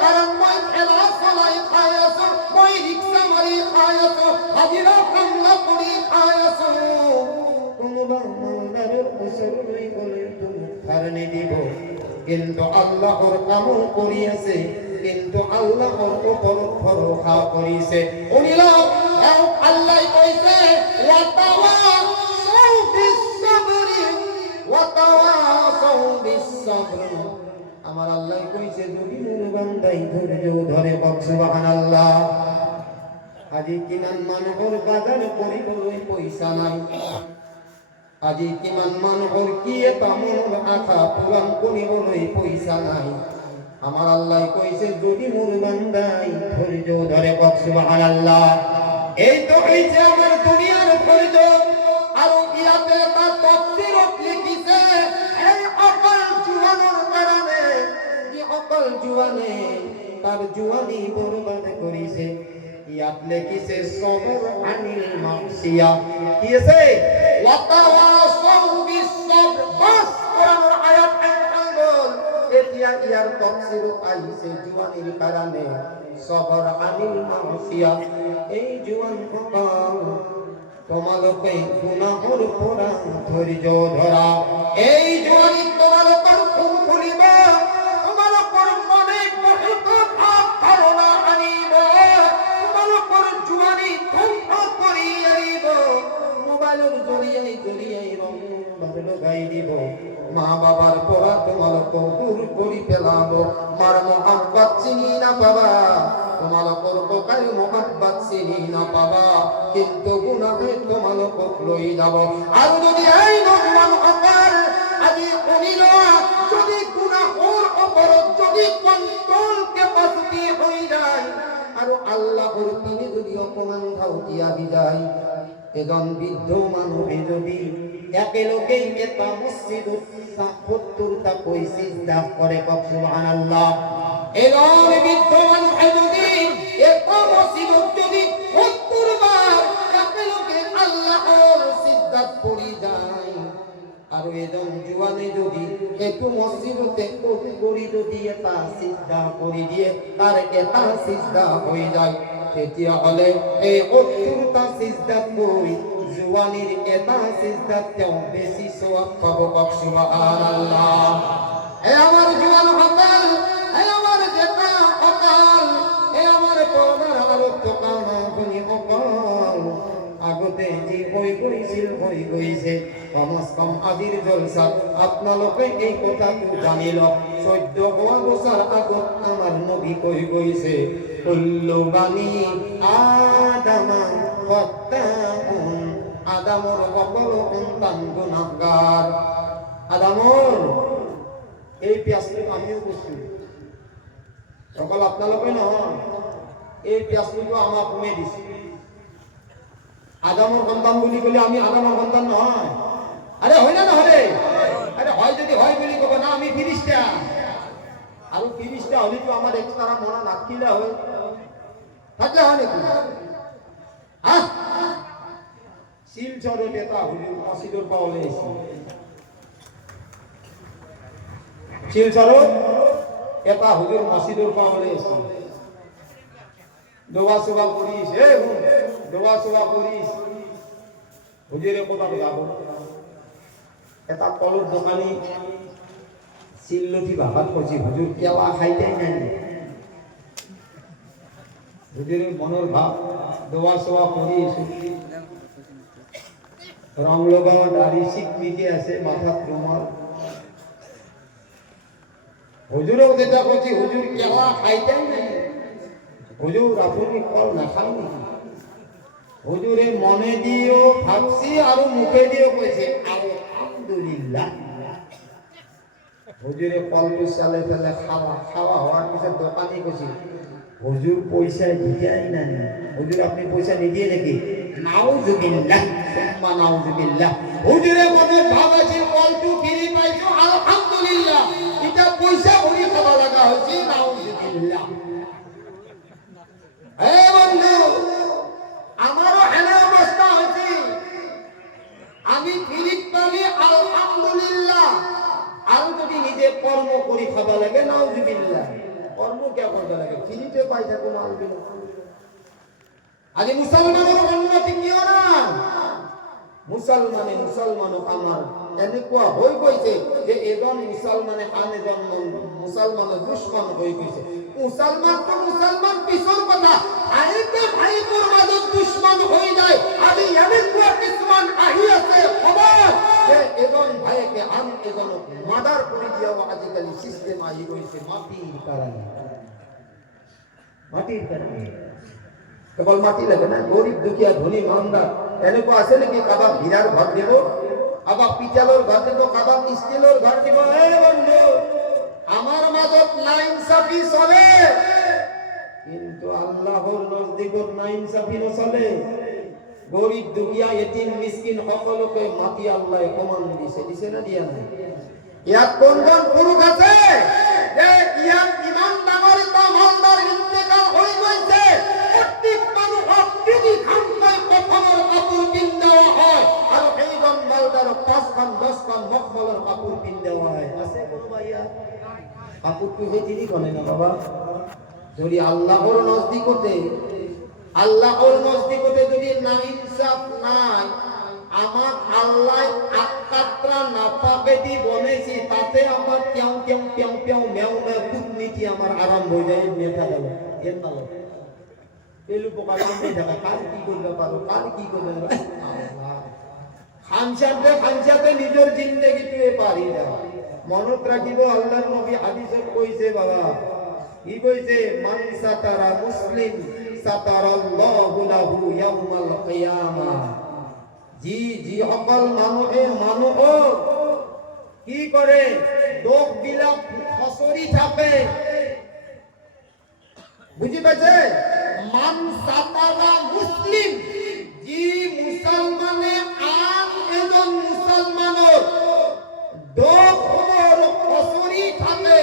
কাৰণ মই ঠেলা চলাই খাই আছো মই ৰিক্সা মাৰি খাই আছো হাজিৰা কামলা কৰি খাই আছো কোনোবা বছর হয়ে গেলে তো ফারনি দিব কিন্তু আল্লাহর কামল করিয়াছে কিন্তু আল্লাহর উপর ভরসা করিছে উনি লোক আল্লাহ কইছে ওয়াতাওয়াসাউ বিস-সাবরি ওয়াতাওয়াসাউ বিস-সাবর আমার আল্লাহ কইছে যদি মোর বান্দাই ধৈর্য ধরে সুবহানাল্লাহ আজি কিমান মানুহৰ বাজার কৰিবলৈ পয়সা নাই আজি কিমান মানুহৰ কি এটা মনৰ আশা পূৰণ কৰিবলৈ পয়সা নাই আমার আল্লাহ কইছে যদি মোর বান্দাই ধৈর্য ধরে সুবহানাল্লাহ এই তো হইছে আমার দুনিয়ার ধৈর্য আর ইয়াতে তা তাফসীরত লিখিছে এই অকল জুয়ানোর কারণে কি অকল জুয়ানে তার জুয়ানি বরবাদ করিছে ইয়াত লিখিছে সবর আনিল মাসিয়া কি আছে ওয়াতাওয়াসাউ বিস-সাবর বাস কোরআনের আয়াত বল এতিয়া ইয়ার তাফসীর আইছে জুয়ানির কারণে সবর আনিল মাসিয়া এই জুয়ান হকাল তোমালোকে গুনাহর পরা ধৈর্য ধরা এই জুয়ানি তোমালোকের খুন খুলিব তোমালোকের মনে বহুত ভাব ধারণা আনিব তোমালোকের জুয়ানি ধ্বংস করি আনিব মোবাইলের জড়িয়াই রং লগাই দিব মা বাবার পড়া তোমালোকে দূর করি পেলাবো মার মোহাম্মত চিনি না পাবা তোমালোকৰ বোকাই মোহাম্মত চিনি না পাবা কিন্তু গুনাহে তোমালোকক লৈ যাব আৰু যদি এই নজওয়ান সকল আজি শুনিল যদি গুনাহৰ ওপৰত যদি কন্ট্ৰোল কেপাসিটি হৈ যায় আৰু আল্লাহৰ পিনে যদি অপমান ধাউতি আহি যায় এজন বৃদ্ধ মানুহে যদি একেলগে এটা মসজিদত ৭০টা সিজদা কৰে সুবহানাল্লাহ এজন বৃদ্ধ মানুহে যদি একটা মসজিদত যদি ৭০ বার একেলগে আল্লাহর সিজদাত পড়ি যায় আর এজন জুয়ানে যদি একটু মসজিদতে করি যদি এটা সিজদা করে দিয়ে তার এটা সিজদা হয়ে যায় তেতিয়া হলে এই ৭০টা সিজদা করি জুয়ানির এটা সিজদা তেও বেশি সওয়াব পাবো সুবহানাল্লাহ হে আমার জুয়ান হকাল হে আমার জেতা হকাল হে আমার পড়ার আলো তোকানা গুনি হকাল আগতে যে হই গৈছে কমস কম আজির জলসা আপনালোকে এই কথাটো জানিল ১৪ বছর আগত আমার নবী কই গৈছে কুল্লু বানি আদামা ফাত্তাকুন আদামর সকল সন্তান গুনাহগার আদামর এই পিয়াসটো আমিও করছি সকল আপনালোকে নহয় এই পিয়াসটো আমাক কমে দিছে আদামর সন্তান বুলি কলে আমি আদামর সন্তান নহয় আরে হয় না নহলে আরে হয় যদি হয় বুলি কব না আমি ফিরিস্তা আৰু ফিরিস্তা হলে তো আমার এক্সট্রা মনা নাকিলা হয় থাকলে হয় নাকি হ্যাঁ শিলচরের নেতা হুজুর মসজিদর পাওলে শিলচরত এটা হুজুর মসজিদর পাওলে দোয়া সোয়া করিস দোয়া সোয়া করিস হুজুরে কোথাও যাব এটা কলর দোকানি সিল্লতি ভাত করছি হুজুর কেলা খাইতেই নাই হুজুরের মনের ভাব দোয়া সোয়া করিস রং লগাওয়া দাড়ি স্বীকৃতি আছে মাথার রুমাল হুজুরেও যেটা করছি হুজুর কেলা খাইতেই নাই হুজুর আপনি কল না খাই নাকি হুজুরে মনে দিও ভাবছি আর মুখে দিও কইছে আলহামদুলিল্লাহ হুজুরে কলটো চালে ফেলে খাওয়া হওয়ার পিছত দোকানি কইছে হুজুর পয়সা দিতেই না হুজুর আপনি পয়সা নিদিয়ে নাকি নাউজুবিল্লাহ সুম্মা নাউজুবিল্লাহ হুজুরে মনে ভাবছে কলটো ফিরি পাইছো আলহামদুলিল্লাহ এটা পয়সা ভরি খাওয়া লাগা হইছে নাউজুবিল্লাহ হে বন্ধু আমারও এনে অবস্থা হইছে আমি ফিরি পালি আলহামদুলিল্লাহ আর যদি নিজে কর্ম করি খাওয়া লাগে নাউজুবিল্লাহ কর্ম কে করতে লাগে ফিরিতে পাইছে কোনো আলবিনা আজ মুসলমানের উন্নতি কিও না মুসলমানো আমার এনেকুৱা হৈ গৈছে যে এজন মুছলমানে আন এজন মুছলমানৰ দুশ্মন হৈ গৈছে। মুছলমান পিছৰ কথা, ভাইকৰ মাজত দুশ্মন হৈ যায়। আজি এনেকুৱা কিছুমান আহি আছে খবৰ যে এজন ভাইকে আন এজনক মাৰ্ডাৰ কৰি দিয়াও আজিকালি চিষ্টেম আহি গৈছে মাটিৰ কাৰণে। কেৱল মাটি লাগে না, গৰীব দুখীয়া ধনী ইমানদাৰ এনেকুৱা আছে নেকি? কাৰোবাক হীৰাৰ ঘৰ দিব, কাৰোবাক পিতলৰ ঘৰ দিব, কাৰোবাক ষ্টিলৰ ঘৰ দিব। বন্ধু, আমাৰ মাজত নাইনচাফি চলে, কিন্তু আল্লাহৰ নজদিকত নাইনচাফি নচলে। গৰীব দুখীয়া এতিম মিসকিন সকলোকে মাটি আল্লাহ সমান দিছে না দিয়া নাই? ইয়াত কোনজন পুৰুষ আছে যে ইয়াত ইমান ডাঙৰ এটা মালদাৰ ইন্তেকাল হৈ গৈছে, প্ৰত্যেক মানুহক তিনিখনকৈ কফনৰ কাপোৰ পিন্ধাৱা হয় আৰু সেইজন মালদাৰক 5খন 10খন মখমলৰ কাপোৰ পিন্ধাৱা হয়? আছে কোনোবা ইয়াত? কাপোৰটো সেই তিনিখনে না বাবা? যদি আল্লাহৰ নজদিকতে যদি নাইনসাফ নাই, আমার আল্লাহ আকাত্রা নাপাকেদি বনেছি, তাতে আমার কেউ মেও কূটনীতি আমার আরম্ভ হয়ে যায়। নেতা গেল এর ভালো পেলু পোকা লাম্বি থাকা, কার কি করবে পারো, কার কি করবে খানসাতে নিজের জিন্দগিতে পারি না। মনত রাখিব আল্লাহর নবী হাদিসত কইছে বাবা, কি কইছে? মান সাতারা মুসলিম সাতারাল্লাহু লাহু ইয়াউমাল কিয়ামাহ। জি সকল মানুহে কি কৰে? দোষ বিলাক খসৰি থাকে। বুঝি পাইছে? মান সাতারা মুসলিম, জি মুসলমানে আন এজন মুসলমানৰ দোষ খসৰি থাকে,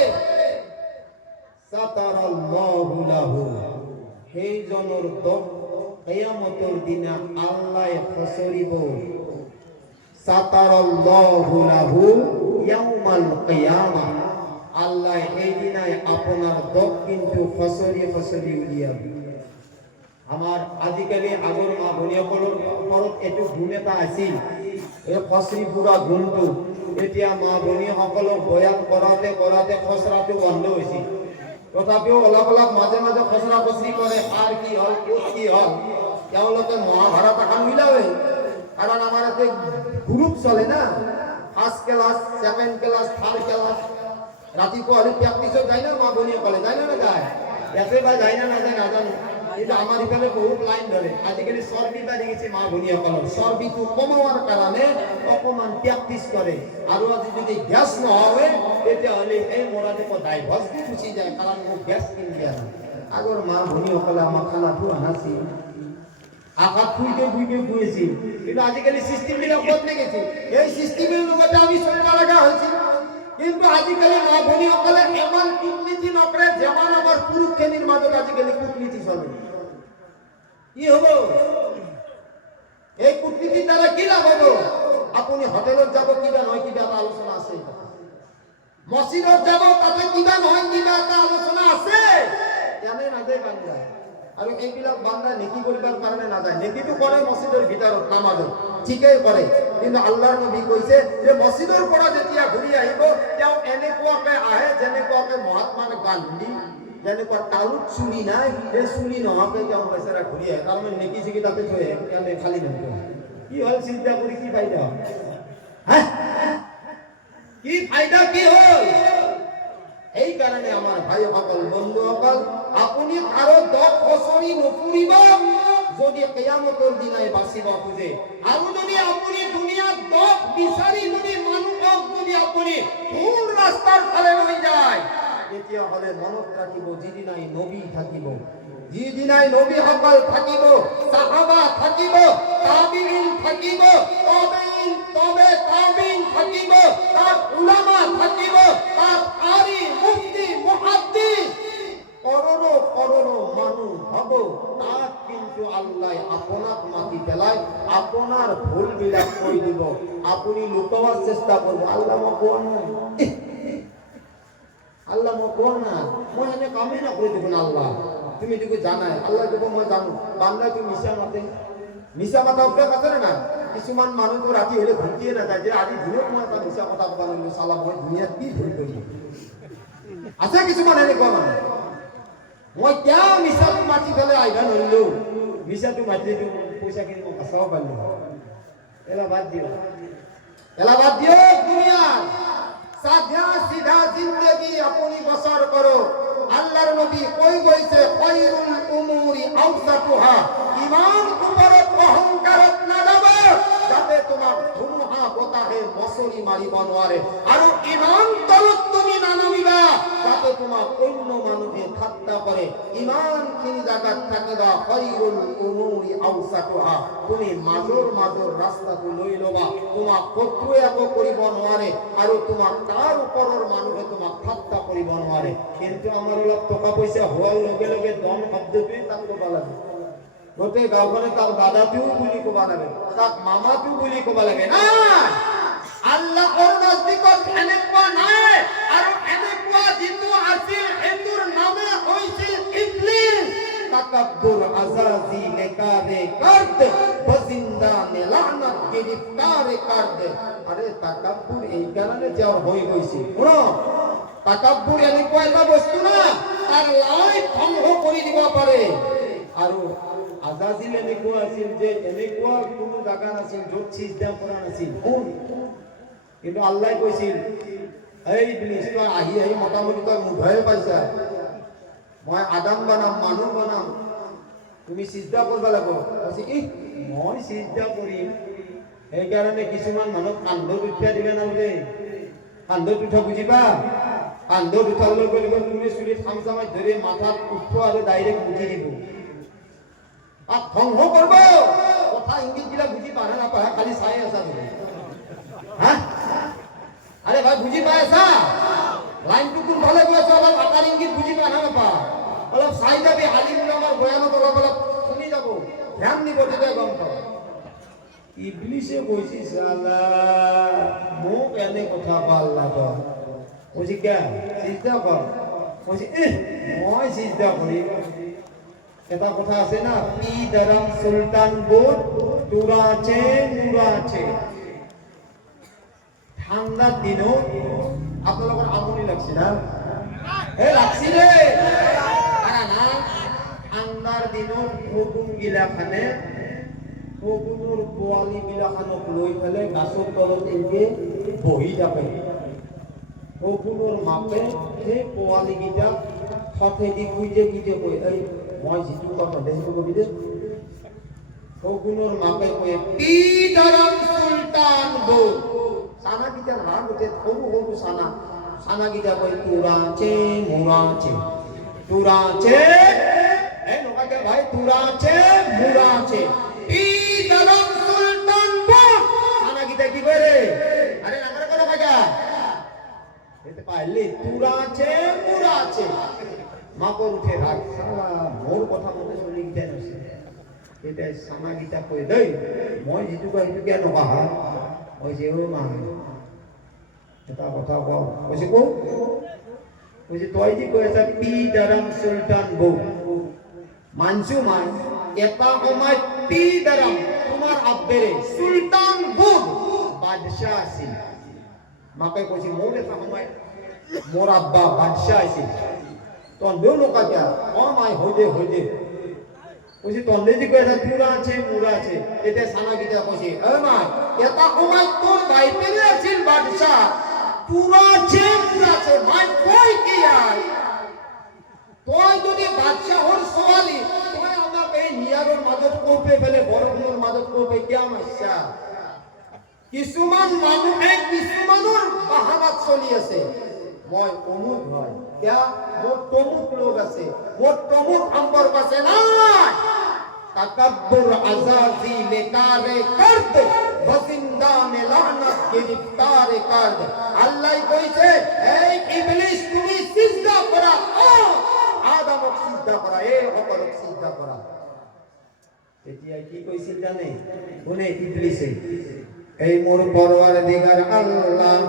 সাতারাল্লাহু লাহু, সেইজনৰ দোষ কিয়ামতৰ দিনা আল্লাহ খসৰিব। সাতারাল্লাহু লাহু ইয়াউমাল কিয়ামাহ, আল্লাহ এই দিনাই আপনার দোষ কিন্তু খসৰি উলিয়াব। আমার আজিকালি আগৰ মা ভনীসকলৰ ওপৰত এইটো গুণ এটা আছিল, এই খসৰি পুৰা গুণটো। এতিয়া মা ভনীসকলক বয়ান কৰাতে খসৰাটো বন্ধ হৈছিল। তথাপিও অলপ মাজে খসৰা খসৰি কৰে, আর কি হল ক'ত কি হল তেওঁলোকে মহাভাৰত এখন মিলাবে। কারণ আমার এতে গ্রুপ চলে না, 1st class 2nd class 3rd class. রাতিপুৱা হলে প্ৰেক্টিছত যায় না মা ভনীসকলে, যায় না যায়? ইয়াতে বা যায় না নাযায় নাজানো, কিন্তু আমার ইফালে বহুত লাইন ধরে। আজিকালি চৰ্বি বাঢ়ি গৈছে মা ভনীসকলৰ, চৰ্বিটো কমাৱাৰ কাৰণে অকমান প্ৰেক্টিছ কৰে। আৰু আজি যদি গ্যাস নহয় তেতিয়াহ'লে এই মৰাটো ডাইভৰ্চ দি গুচি যায়, কাৰণ মোক গ্যাস কিনি দিয়া নাই। আগৰ মা ভনীসকলে আমাৰ খানাটো আনাছিল, আঘাত ফুইকে ফুয়েছিল, কিন্তু আজিকালি সিস্টেম বিলাক বদলে গেছে। এই সিস্টেমের লগতে আমি চলিব লগা হয়েছিল। কিন্তু আজিকালি মা ভনীসকলে এমন কূটনীতি নকৰে যেমন আমার পুরুষখিনির মাজত আজিকালি কূটনীতি চলে। কি হব? এই কূটনীতির দ্বারা কি লাভ হব? আপনি হোটেলত যাব, কিবা নহয় কিবা এটা আলোচনা আছে। মসজিদত যাব, তাতে কিবা নহয় কিবা এটা আলোচনা আছে। জানে নাযায় বাংলা, আৰু এইবিলাক বান্দা নেকি কৰিবৰ কাৰণে নাযায়। নেকিটো কৰে মছজিদৰ ভিতৰত নামাজত, ঠিকেই কৰে, কিন্তু আল্লাহৰ নবী কৈছে যে মছজিদৰ পৰা যেতিয়া ঘূৰি আহিব তেওঁ এনেকুৱাকে আহে যেনেকুৱাকে মহাত্মা গান্ধী যেনেকুৱা তালুত চুলি নাই, সেই চুলি নোহোৱাকে তেওঁ বেচাৰা ঘূৰি আহে। তাৰমানে নেকি চেকি তাতে থৈ আহে, তেওঁ খালি নকৰে। কি হ'ল চিন্তা কৰি কি ফাইদা? কি ফাইদা কি হ'ল? এই কাৰণে আমাৰ ভাইসকল বন্ধুসকল, আপুনি আৰু দোষ খসৰি নপৰিব যদি কিয়ামতৰ দিনাই বাচিব খোজে। আৰু যদি আপুনি দুনিয়াত দোষ বিচাৰি যদি মানুহক যদি আপুনি ভুল ৰাস্তাৰ ফালে লৈ যায়, তেতিয়াহ'লে মনত ৰাখিব যিদিনাই নবী থাকিব, যিদিনাই নবীসকল থাকিব, সাহাবা থাকিব, তাবিঈন থাকিব, তাবিঈন থাকিব, তার উলামা থাকিব, তার আরি মুফতি মুহাদ্দিস করোড়ো মানুষ হব, তাক কিন্তু আল্লাহ আপনাক মাতি পেলাই আপনার ভুল বিলাক কৈ দিব। আপুনি লুকাবার চেষ্টা করব, আল্লাহ মই কোৱা নাই, আল্লাহ মই কোৱা নাই, মই এনে কামেই নকৰি দেখোন। আল্লাহ তুমি দেখো জানাই, আল্লাহ দেখো মই জানো, বান্দা তুমি মিছা মাতে মিছা কথা অভ্যাস আছে না? কিছুমান মানুহ তো ৰাতি হলে ভুকিয়ে নাযায় যে আজি দিনত মই এটা মিছা কথা ক'ব লাগিব, চালা মই দুনিয়াত কি ভুল কৰিম। আছে কিছুমান এনেকুৱা মানুহ, মই কিয় মিছাটো মাতি পেলাই আহিব নোৱাৰিলো, মিছাটো মাতিলেতো পইচাখিনি মই কাচাব পাৰিলো। এলা বাদ দিও, এলা বাদ দিও। দুনিয়ার সাদা সিধা জিন্দগি আপনি বসর করো। আল্লাহর নবী কই কইছে খায়রুল উমুরি আওসাতুহা, ঈমান উপরত অহংকারত না যাবে যাতে তোমার ধুমুহা বতাহে মশরি মারিব নোৱাৰে, আৰু ঈমান তলত তুমি না নামিবা যাতে তোমার অন্য মানুহে ঠাট্টা করে। ঈমানখিনি জায়গাত থাকিবা খায়রুল উমুরি আওসাতুহা, তুমি মাজৰ ৰাস্তাটো লৈ লবা, তোমাক শত্ৰুৱে একো কৰিব নোৱাৰে আৰু তোমাক তাৰ ওপৰৰ মানুহে তোমাক ঠাট্টা কৰিব নোৱাৰে। কিন্তু আমাৰ অলপ টকা পইচা হোৱাৰ লগে লগে দম শব্দটোৱে তাক ক'ব লাগে, গোটেই গাঁওখনে তাক দাদাটোও বুলি ক'ব লাগে, তাক মামাটোও বুলি ক'ব লাগে। নাই, আল্লাহৰ নজদিকত এনেকুৱা নাই। আৰু এনেকুৱা যিটো আছিল সেইটোৰ নামে হৈছিল ইবলিস। তাকাব্বুর আজাজি লেকারে কার্দ বজিন্দানে লানত গিরফতারে কার্দ। আরে তাকাব্বুর এই কারণে যাও হয়ে গৈছে। শুনো, তাকাব্বুর এনেকুৱা এটা বস্তু না, তাৰ লাইফ ধ্বংস কৰি দিব পাৰে। আৰু আজাজিল এনেকুৱা আছিল যে এনেকুৱা কোনো জাগা নাছিল য'ত সিজদা কৰা নাছিল। কিন্তু আল্লাহ কৈছিল, এই ইবলিস তই আহি আহি মোটামুটি তই মুধয়ে পাইছা, মই আদম বানাম, মানুহ বানাম, তুমি সিজদা করবা লাগো। মই সিজদা কৰিম, সেইকাৰণে কিছুমান মানুহ কান্ধত উঠিয়া দিলে নালাগে। কান্ধত উঠা বুজিবা, কান্ধত উঠাৰ লগে লগে তুমি চুলিত খামচামাই ধৰি মাথাত উঠব আৰু ডাইৰেক্ট উঠি দিব, তাক ধ্বংস কৰিব। কথা ইংগিত বিলাক বুজি পাৰা নাপায়, খালি চাই আছা তুমি। হা, আরে ভাই বুজি পাই আছা? লাইনটো কোনফালে গৈ আছে অলপ আকাৰ ইংগিত বুজি পা নাপা, অলপ চাই যাবি। আলিম উলামাৰ বয়ানত অলপ অলপ শুনি যাব, ধ্যান দিব, তেতিয়া গম পাব। ইবলিসে কৈছে সালা মোক এনে কথা ভাল লাগে, কৈছে কিয় সিজদা কৰ, কৈছে মই সিজদা কৰিম। এটা কথা আছে না, পি দারাম সুলতান বোধ তুরাছে নুরাছে। ঠান্ডার দিনও আপনাদের আমনি লাগছে না? লাগছি রে না। ঠান্ডার দিনত ফগুন গিলাখানে ফগুনৰ পোৱালি গিলাখানক লৈ পেলাই গাছৰ তলত এনেকে বহি থাকে। ফগুনৰ মাপে সেই পোৱালি কেইটাক সঠেদি খুঁজে খুঁজে কয়, এই মই যিটো কথা সেইটো কবি দে। ফগুনৰ মাপে কয় পি দারাম সুলতান বৌ। সানা গীতার নাম উঠে সরু সরু সানা, সানা গীতা কই তুরাছে মুরাছে, তুরাছে এই নকাকে ভাই তুরাছে মুরাছে ই দারাম সুলতান বল। সানা গীতা কি করে? আরে নামার কথা বাজা এতে পাইলে তুরাছে মুরাছে মাপর উঠে রাখ, সালা মোর কথা মতে শুনি গীতা নছে। এটা সানা গীতা কই দেই মই যেটু কই হেতু কে নকা হা কৈছে ও মা এটা কথা কওঁ, কৈছে কো, কৈছে তই যি কৈ আছা পি দারাম সুলতান বৌ, মানছো মান এটা সময় পি দারাম তোমাৰ আব্বেৰে সুলতান বৌ বাদশাহ আছিল। মাকে কৈছে মোৰ এটা সময় মোৰ আব্বা বাদশাহ আছিল, তন্দেও নকা কিয়া অ মাই হৈ দে কৈছে তন্দে যি কৈ আছা তুৰা আছে মুৰা আছে। এতিয়া সানা গীতা কৈছে এ মা এটা সময় তোর বাইপেরে আছিল বাদশাহ, তুরা আছে মুরা আছে, মাই কই কি আর তই যদি বাদশাহর সোয়ালি তই আমাক এই নিয়াৰৰ মাজত কোপে ফেলে বৰষুণৰ মাজত কোপে কিয়া মাইছা। কিছুমান মানুহে কিছুমানৰ বাহানাত চলি আছে, মই অমুক হয় কিয়া মোৰ তমুক লোক আছে, মোৰ তমুক সম্পৰ্ক আছে। নাই, তাকাব্বুর আজাজি লেকারে কার্দ বজিন্দানে লানত গিরফতারে কার্দ। আল্লাহ কইছে এই ইবলিস তুমি সিজদা করা, আদমক সিজদা করা, এই সকলক সিজদা করা। এতিয়া কি কইছিল জানে কোনে? ইবলিসে এই মোর পরওয়ারদিগার আল্লাহ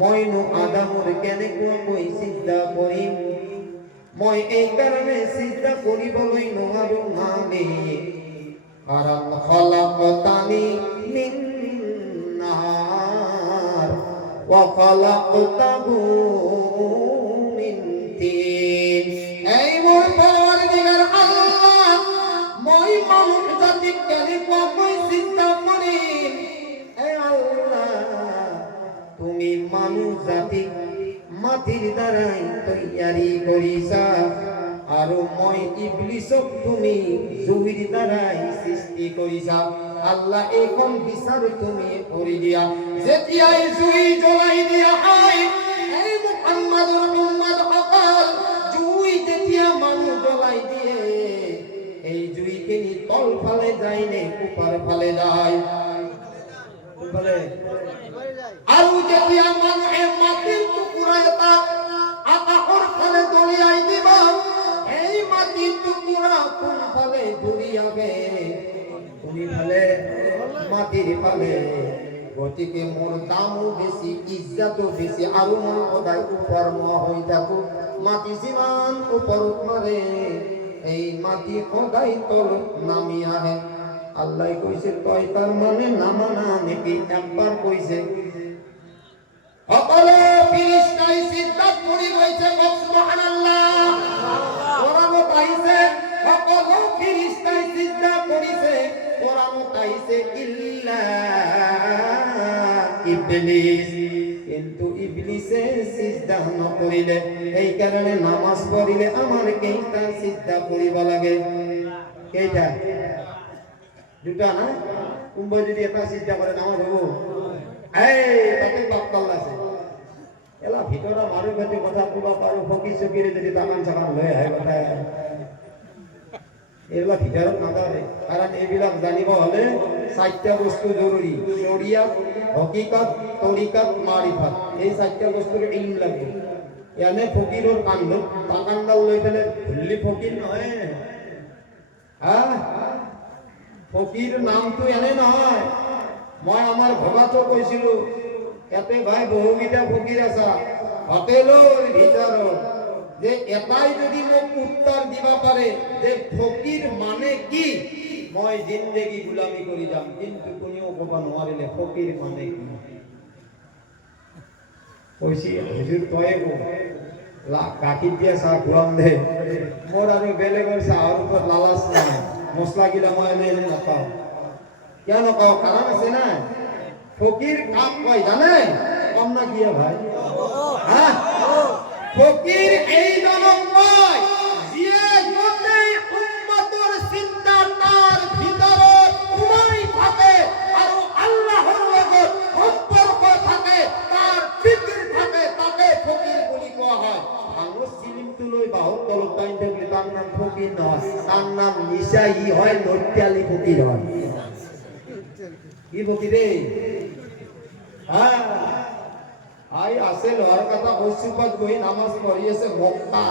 মইনো আদমৰ কেনেকুৱা কই সিজদা কৰিম, মই এই কাৰণে সিজদা কৰিবলৈ নোৱাৰো মানে। কারণ খলাকতানি মিন নার ওয়া খলাকতাহু মিন তিন। এই মোর পরওয়ারদিগার আল্লাহ, মই মানুষ জাতি কেনে কই চিন্তা করি, এ আল্লাহ তুমি মানুষ জাতি মাটির দ্বারাই তৈয়ারি করিছা, আৰু মই ইবলিসক তুমি জুইৰ দ্বাৰাই সৃষ্টি কৰিছা। আল্লাহ এইখন বিচাৰ তুমি কৰি দিয়া। যেতিয়াই জুই জ্বলাই দিয়া হয়, এই মুহাম্মাদুৰ উম্মত সকল, জুই যেতিয়া মানুহ জ্বলাই দিয়ে, এই জুইখিনি তল ফালে যায় নে ওপৰ ফালে যায়? আৰু যেতিয়া মানুহে মাটিৰ টুকুৰা এটা আকাশৰ ফালে দলিয়াই দিব, এই মাটিৰ টুকুৰা কোন ফালে ঘূৰি আহে? কোনি ফালে? মাটিৰ ফালে। গতিকে মোৰ দামো বেছি, ইজ্জতো বেছি, আৰু মই সদায় ওপৰমুৱা হৈ থাকো। মাটি যিমান ওপৰত মাৰে, এই মাটি সদায় তলত নামি আহে। আল্লাহ কৈছে তই তাৰ মানে নামানা নেকি? একবাৰ কৈছে সকলো ফিরিস্তাই সিজদাত পড়ি গৈছে, সুবহানাল্লাহ। কোরআনত আইছে সকলো ফিরিস্তাই সিজদা করিছে, কোরআনত আইছে ইল্লা ইবলিস, কিন্তু ইবলিসে সিজদা নকৰিলে। এই কারণে নামাজ পড়িলে আমার কেইটা সিজদা করিব লাগে? কেইটা? দুটা না? কোনবা যদি এটা সিজদা করে নামাজ হবো? এই তাতে বাক্কাল আছে এলা ভিতরা মারু গতে কথা কবা পারো, ফকির চকিরে যদি তামান চামান লয় আহে কথা এগুলা ভিতৰত নাযায়। কাৰণ এইবিলাক জানিব হলে চারটা বস্তু জরুরি: শরিয়াত, হকিকত, তরিকত, মারিফত। এই চারটা বস্তুর ইলম লাগবে। এনে ফকিরর কাণ্ড তাকান্ডাল লৈ ফেলে ভুল্লি ফকির নহয়। হ্যাঁ, ফকির নামটো এনে নহয়। মই আমার ভগাতো কৈছিলো, এতে ভাই বহুকেইটা ফকির আছা হোটেলৰ ভিতৰত, যে এটাই যদি মোক উত্তৰ দিবা পাৰে যে ফকির মানে কি, মই জিন্দেগি গুলামি কৰি যাম। কিন্তু কোনেও ক'ব নোৱাৰিলে ফকির মানে কি। কৈছি হুজুর তয়ে কো, গাখীৰ দিয়া চাহ খুৱাম দে, মোৰ আৰু বেলেগৰ চাহৰ ওপৰত লালাচ নাই। মছলা গিলা মই এনে নাখাওঁ। क्या नकाओ? कारण আছে না। ফকির কাক কয় জানে? কম না কি ভাই? হ্যাঁ, ফকির এই জনক কয় যে গোটেই উম্মতের চিন্তা তার ভিতরে ঘুমাই থাকে, আর আল্লাহর লগত সম্পর্ক থাকে, তার ফিকির থাকে, তাকে ফকির বলি কোয়া হয়। আঙ্গুর সিলিম তুলই বাহুর তলত টাইম থাকলে তার নাম ফকির নয়, তার নাম নিশাই হয়, নটিয়ালি ফকির হয়। কি ফকিরে? হ্যাঁ, আই আছে লোহার কথা হসিপাত গই নামাজ পড়ি আছে মক্কা।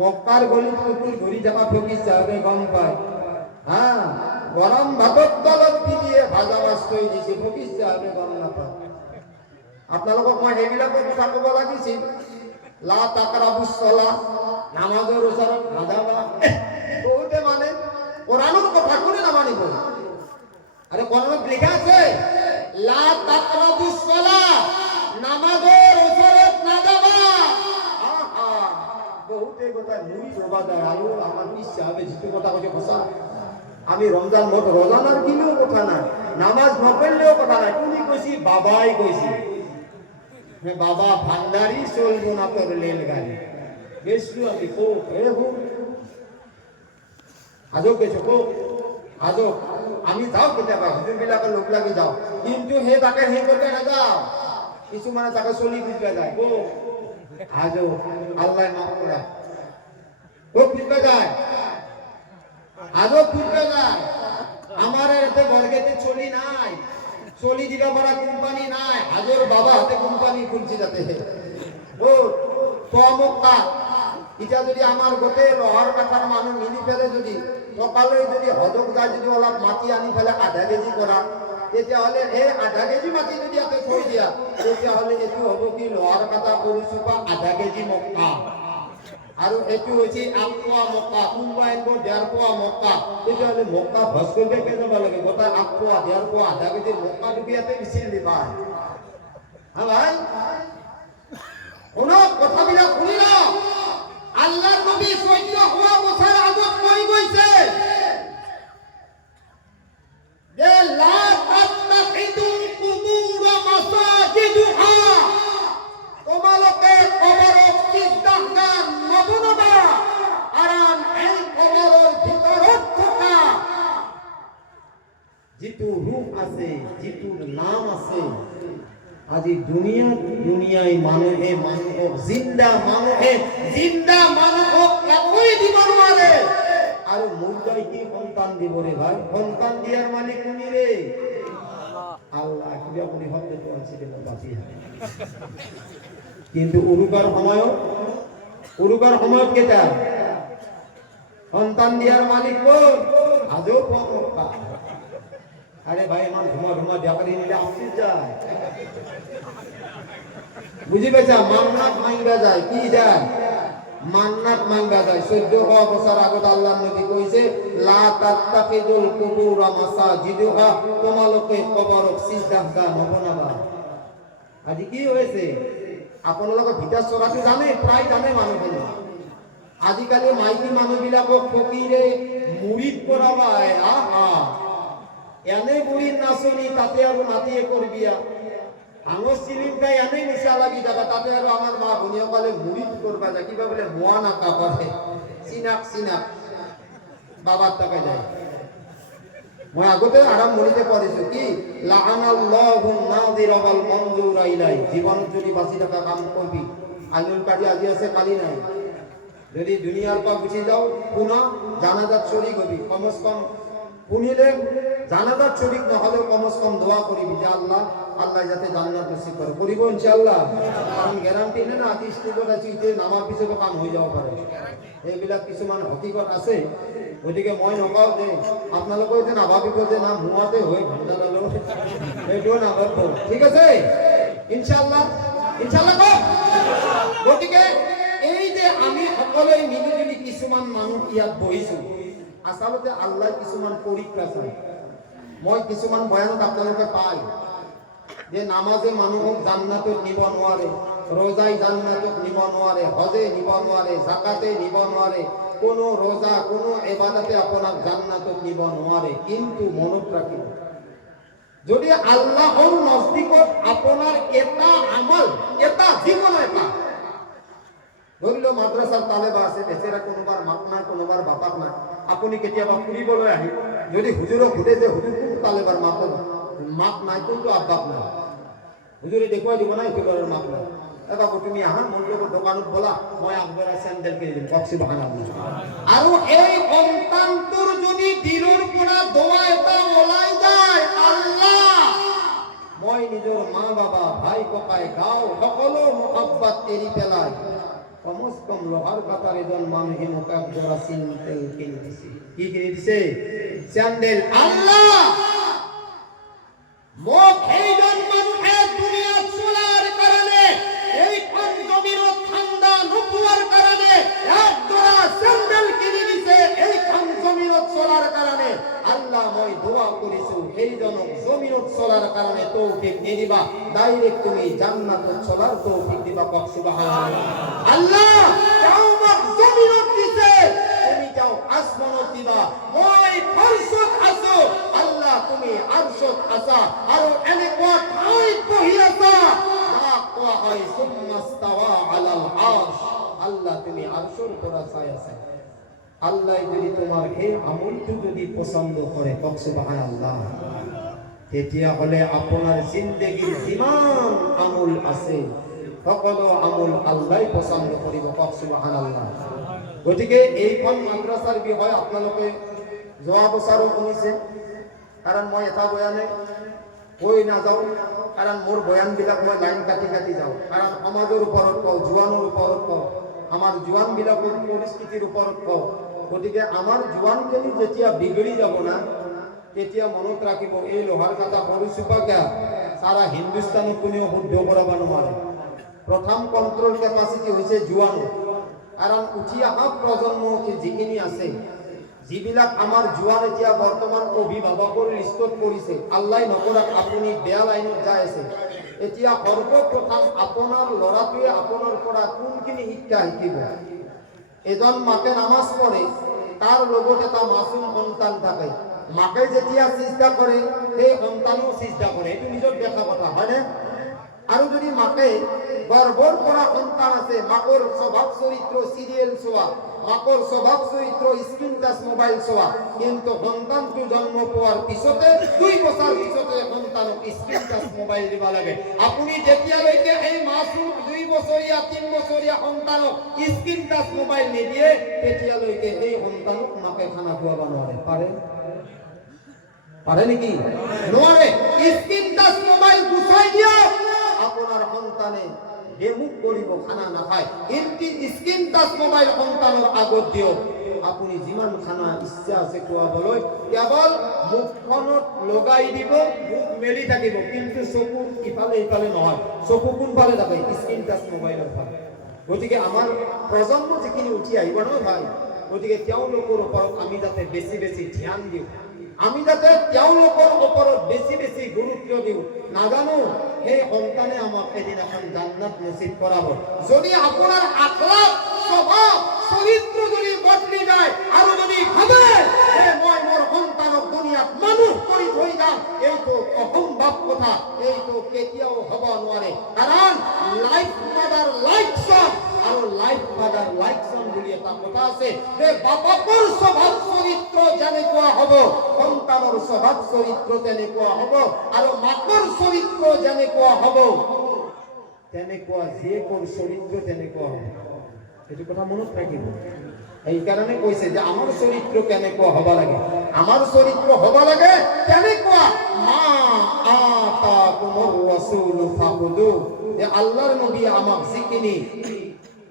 মক্কার গলি পুকুর ঘুরি যাবা ফকির সাহেবে গম পায়। হ্যাঁ, গরম ভাতর তলত দিয়ে ভাজা মাছ তৈ দিছে, ফকির সাহেবে গম নাপায়। আপোনালোকক মই সেইবিলাকৰ কথা ক'ব লাগিছিল। লা তাকরাবুস সালাহ, নামাজৰ ওচৰত নাযাবা। বহুতে মানে কোরআনৰ কথা কোনে নামানিব? আরে কোরআনত লেখা আছে লা তাকরাবুস সালাহ, নামাজের ওচৰত না যাবা। আহা, বহুতে কথা নুই জবা দেয়। আৰু আমার বিশ্বাস হবে যেটো কথা কইছে সঁচা। আমি রমজান মত রোজানার কিনেও কথা নাই, নামাজ নপড়লেও কথা নাই। তুমি কইছি বাবাই কইছি, বাবা ভান্ডারি চলবো না তোর রেলগাড়ি। বেশলু আমি কো এ হো আজো কেছো কো আজো আমি যাও কেতিয়াবা হুজুর বিলাকে লোক লাগি যাও, কিন্তু হে তাকে হে করতে না যাও। কিছু মানে তাকে চলি বুঝবে যায় কো আজো আল্লাহ মাফ করা কো বুঝবে যায়, আজো বুঝবে যায়। আমার এতে বর্গেতে চলি নাই, চলি দিবা পারা কোম্পানি নাই। আজর বাবা হাতে কোম্পানি খুলছি যাতে ও তো আমকা ইটা যদি আমার গোটে লোহার কাঠার মানুষ মিলি ফেলে, যদি সকালে যদি হজক যায়, যদি অলপ মাটি আনি ফেলে আধা কেজি করা, তেতিয়াহলে এই আধা কেজি মাটি যদি ইয়াতে থৈ দিয়া, তেতিয়াহলে এইটো হব কি লোহার কাঠা কৰিছো বা আধা কেজি মক্কা। আৰু এটো হৈছে আকোৱা মক্কা কোনবা একো 1.5 পোৱা মক্কা এটা হলে মক্কা ভস করবে কে যাব লাগে গোটা আকোৱা 1.5 পোৱা আধা কেজি মক্কা ডুবিয়াতে বিছিল দিবা হ্যাঁ ভাই কোন কথাবিলাক শুনি না আল্লাহর নবী 14 বছর আগে কই কইছে যে লা তাত্তাখিদুল কুবুর মাসাজিদুহা তোমালোকে কবর সিজদা নবনবা কারণ এই কবরের ভিতৰত থকা যিটো রূপ আছে যিটোৰ নাম আছে আজি দুনিয়ায় মানুহে মানুহক জিন্দা মানুহক একোই দিব নোৱাৰে আৰু মুৰ্দাই কি সন্তান দিব রে ভাই সন্তান দিয়াৰ মালিক কোনি রে আল্লাহ কিবা কোনি শব্দটো আছে দেব বাতি কিন্তু উৰুকাৰ সময়ত কেটা সন্তান দিয়াৰ মালিক কোন আজও পকা আরে ভাই মান ঘুমা দেখারি নিলে আসি যায় বুঝি পেছা মান্নাত মাইঙ্গা যায় কি যায় মান্নাত মাইঙ্গা যায় 14 বছর আগত আল্লাহর নবী কইছে লা তাত্তাখিদুল কুবুর মাসাজিদুহা তোমালোকে কবরক সিজদা নবনাবা আজি কি হয়েছে আপোনালোকে ভিতর চৰাটো জানে প্ৰায় জানে মানুহখিনি আজিকালি মাইকী মানুহবিলাকক ফকিৰে মুৰিদ কৰাবাই আহা এনে বুড়ির নাচনি তাতে আর নাতিয়ে করবিয়া আঙর চিলিমটাই এনে মিশা লাগি যাবে তাতে আর আমার মা বোনিয়া বলে মুড়ি করবা যা কিবা বলে মোয়া নাকা করে চিনাক বাবার টাকা যায় মই আগতে আরাম মরিতে পড়েছো কি লাআনাল্লাহু নাযির ওয়াল মনজুর ইলাই জীবন যদি বাঁচি থাকা কাম করবি আইনুল কাটি আজি আছে কালি নাই যদি দুনিয়ার পা গুছি যাও পুনা জানাজাত শরীক হবি কমস কম শুনিলে জানাজাত শরীক নহলে কমস কম দোয়া করিবি যে আল্লাহ যাতে জান্নাত নসিব করে করিব ইনশাআল্লাহ আমি গ্যারান্টি নে না আতি স্টিকত আছে যে নামার পিছতো কাম হয়ে যাব পারে এইবিলাক কিছুমান হকিকত আছে ওদিকে মই নকও যে আপোনালোকে যে নাভাবিব যে না মুৱাতে হৈ ঘন্টা লালো এইটো না ভাবব ঠিক আছে ইনশাআল্লাহ গতিকে এই যে আমি সকলোৱে মিলিজুলি কিছুমান মানুহ ইয়াত বহিছো আসলতে আল্লাহ কিছুমান পরীক্ষা চায় মই কিছুমান বয়ানত আপোনালোকে পাই যে নামাজে মানুহক জান্নাতত নিব নোৱাৰে রোজাই জান্নাতত নিব নোৱাৰে হজে নিব নোৱাৰে যাকাতে নিব নোৱাৰে কোনো রোজা কোনো ইবাদতে আপোনাক জান্নাতত নিব নোৱাৰে কিন্তু মনত ৰাখিব যদি আল্লাহর নজদিকত আপনার এটা আমল এটা জীবন এটা ধরিল মাদ্রাসার তালেবা আছে বেচারা কোনোবার মাপ নাই কোনোবার বাপাক নাই আপনি কেতিয়াবা ফুৰিবলৈ আহি যদি হুজুৰক সুধে যে হুজুৰ কোন তালেবাৰ মাপ নাই কোনটো আব্বাক নাই হুজুৰে দেখুৱাই দিব না একেবাৰৰ মাপ নাই বাবু তুমি আহা মোৰ লগত দোকানত বলা মই আগবঢ়াই চেণ্ডেল কিনি দিম কওক সুবহানাল্লাহ আৰু এই সন্তানটোৰ যদি দিলৰ পৰা দোৱা এটা ওলাই যায় আল্লাহ মই নিজৰ মা বাবা ভাই ককাই গাঁও সকলো মহব্বত এৰি পেলাই কমস কম লোহার কাতার এজন মানুহে মোক একজোড়া চেন্ডেল কিনে দিছে কি কিনে দিছে চেন্ডেল আল্লাহ মোক এইজন মানুহে দুনিয়াত চলার কারণে এই জমিনত ঠান্ডা নোপোয়ার কারণে একজোড়া চেন্ডেল কিনে দিছে এই জমিনত চলার কারণে আল্লাহ মই দোয়া করিছো এইজনক জমিনত চলার কারণে তৌফিক দিবা ডাইরেক্ট তুমি জান্নাতত চলার তৌফিক দিবা কওক সুবহানাল্লাহ আল্লাহ কিয়ামত জমিনত দিছে তুমি যাও আসমানত দিবা মই ফরসত আছো আল্লাহ তুমি আরশত আছা আর এনেকুৱা ঠাইত বহি আছা কোৱা হয় সুম্মাস্তাওয়া আলাল আরশ আল্লাহ তুমি আরশের উপর আছাই আছা আল্লাহ যদি তোমার এই আমলটো যদি পছন্দ করে কওক সুবহানাল্লাহ তেতিয়া হলে আপনার জিন্দেগীর যিমান আমল আছে সকলো আমল আল্লাহ পছন্দ করিব কওক সুবহানাল্লাহ গতিকে এইখন মাদ্রাসার বিষয় আপোনালোকে যোৱা বছৰো শুনিছে কাৰণ মই এটা বয়ানে কৈ নাযাওঁ কাৰণ মোৰ বয়ানবিলাক মই লাইন কাটি যাওঁ কাৰণ সমাজৰ ওপৰত কওঁ জোৱানৰ ওপৰত কওঁ আমাৰ জোৱানবিলাকৰ পৰিস্থিতিৰ ওপৰত কওঁ গতিকে আমাৰ জোৱানখিনি যেতিয়া বিগড়ি যাব না তেতিয়া মনত ৰাখিব এই লোহাৰ কাটা সৰু চুপাকা সারা হিন্দুস্তানত কোনেও শুদ্ধ কৰাব নোৱাৰে প্ৰথম কন্ট্রোল ক্যাপাসিটি হৈছে জোৱান কাৰণ উঠি অহা প্ৰজন্ম যিখিনি আছে, যিবিলাক আমাৰ জোৱান এতিয়া বৰ্তমান অভিভাৱকৰ লিষ্টত পৰিছে, আল্লাহ নকৰক আপুনি বেয়া লাইনত যাই আছে, এতিয়া সৰ্বপ্ৰথম আপোনাৰ ল'ৰাটোৱে আপোনাৰ পৰা কোনখিনি শিক্ষা শিকিব? এজন মাকে নামাজ পঢ়ে, তাৰ লগত এটা মাসুম সন্তান থাকে, মাকে যেতিয়া চিন্তা কৰে সেই সন্তানো চিন্তা কৰে, এইটো নিজৰ দেখা কথা হয়নে? আৰু যদি মাকে গৰ্ভৰ পৰা সন্তান আছে, মাকৰ স্বভাৱ চৰিত্র সিরিয়াল চোৱা, মাকৰ স্বভাৱ চৰিত্র স্ক্রিন টাচ মোবাইল চোৱা, কিন্তু সন্তানটো জন্ম পোৱাৰ পিছতে 2 বছৰ পিছতে সন্তানক স্ক্রিন টাচ মোবাইল দিব লাগে। আপুনি যেতিয়ালৈকে এই মাসুম 2 বছৰীয়া 3 বছৰীয়া সন্তানক স্ক্রিন টাচ মোবাইল নিদিয়ে, তেতিয়ালৈকে এই সন্তানক মাকে খানা খুৱাব নোৱাৰে। পারে নাকি? নোৱাৰে। স্ক্রিন টাচ মোবাইল গুছাই দিয়া, আপনার সন্তানে বেমুখ কৰিব, খানা নাখায়। কিন্তু স্ক্রিন টাচ মোবাইল সন্তানৰ আগত দিও, আপুনি যিমান খানা ইচ্ছা আছে খুৱাবলৈ কেৱল মুখখনত লগাই দিব, মুখ মেলি থাকিব, কিন্তু চকু ইফালে ইফালে নহয়। চকু কোনফালে থাকে? স্ক্রিন টাচ মোবাইলৰ ফালে। গতিকে আমাৰ প্ৰজন্ম যিখিনি উঠি আহিব নহয় ভাই, গতিকে তেওঁলোকৰ ওপৰত আমি যাতে বেছি বেছি ধ্যান দিওঁ, আমি যাতে তেওঁলোকৰ ওপৰত বেছি বেছি গুৰুত্ব দিওঁ। নাজানো সেই সন্তানে আমাক এদিন এখন জান্নাত নসিব কৰাব। যদি আপোনাৰ আখলাক স্বভাৱ চৰিত্র যদি বদলি যায় আৰু যদি ভাবে যে মই মোৰ সন্তানক দুনিয়াত মানুহ কৰি থৈ যাম, এইটো অসম্ভৱ কথা, এইটো কেতিয়াও হ'ব নোৱাৰে। কাৰণ লাইফ মাদাৰ লাইফ সন আৰু লাইফ মাদার লাইক সন বুলি এটা কথা আছে, যে বাপকৰ স্বভাৱ চৰিত্ৰ যেনেকুৱা হ'ব, সন্তানৰ স্বভাৱ চৰিত্ৰ তেনেকুৱা হ'ব, আৰু মাকৰ চৰিত্ৰ যেনেকুৱা হ'ব, তেনেকুৱা জীয়েকৰ চৰিত্ৰ তেনেকুৱা হ'ব। এইটো কথা মনত ৰাখিব। এইকাৰণে কৈছে যে আমাৰ চৰিত্ৰ কেনেকুৱা হ'ব লাগে, আমাৰ চৰিত্ৰ হ'ব লাগে কেনেকুৱা, মা আতাকুমুৰ রাসূল ফাখুদু, যে আল্লাহৰ নবী আমাক যিখিনি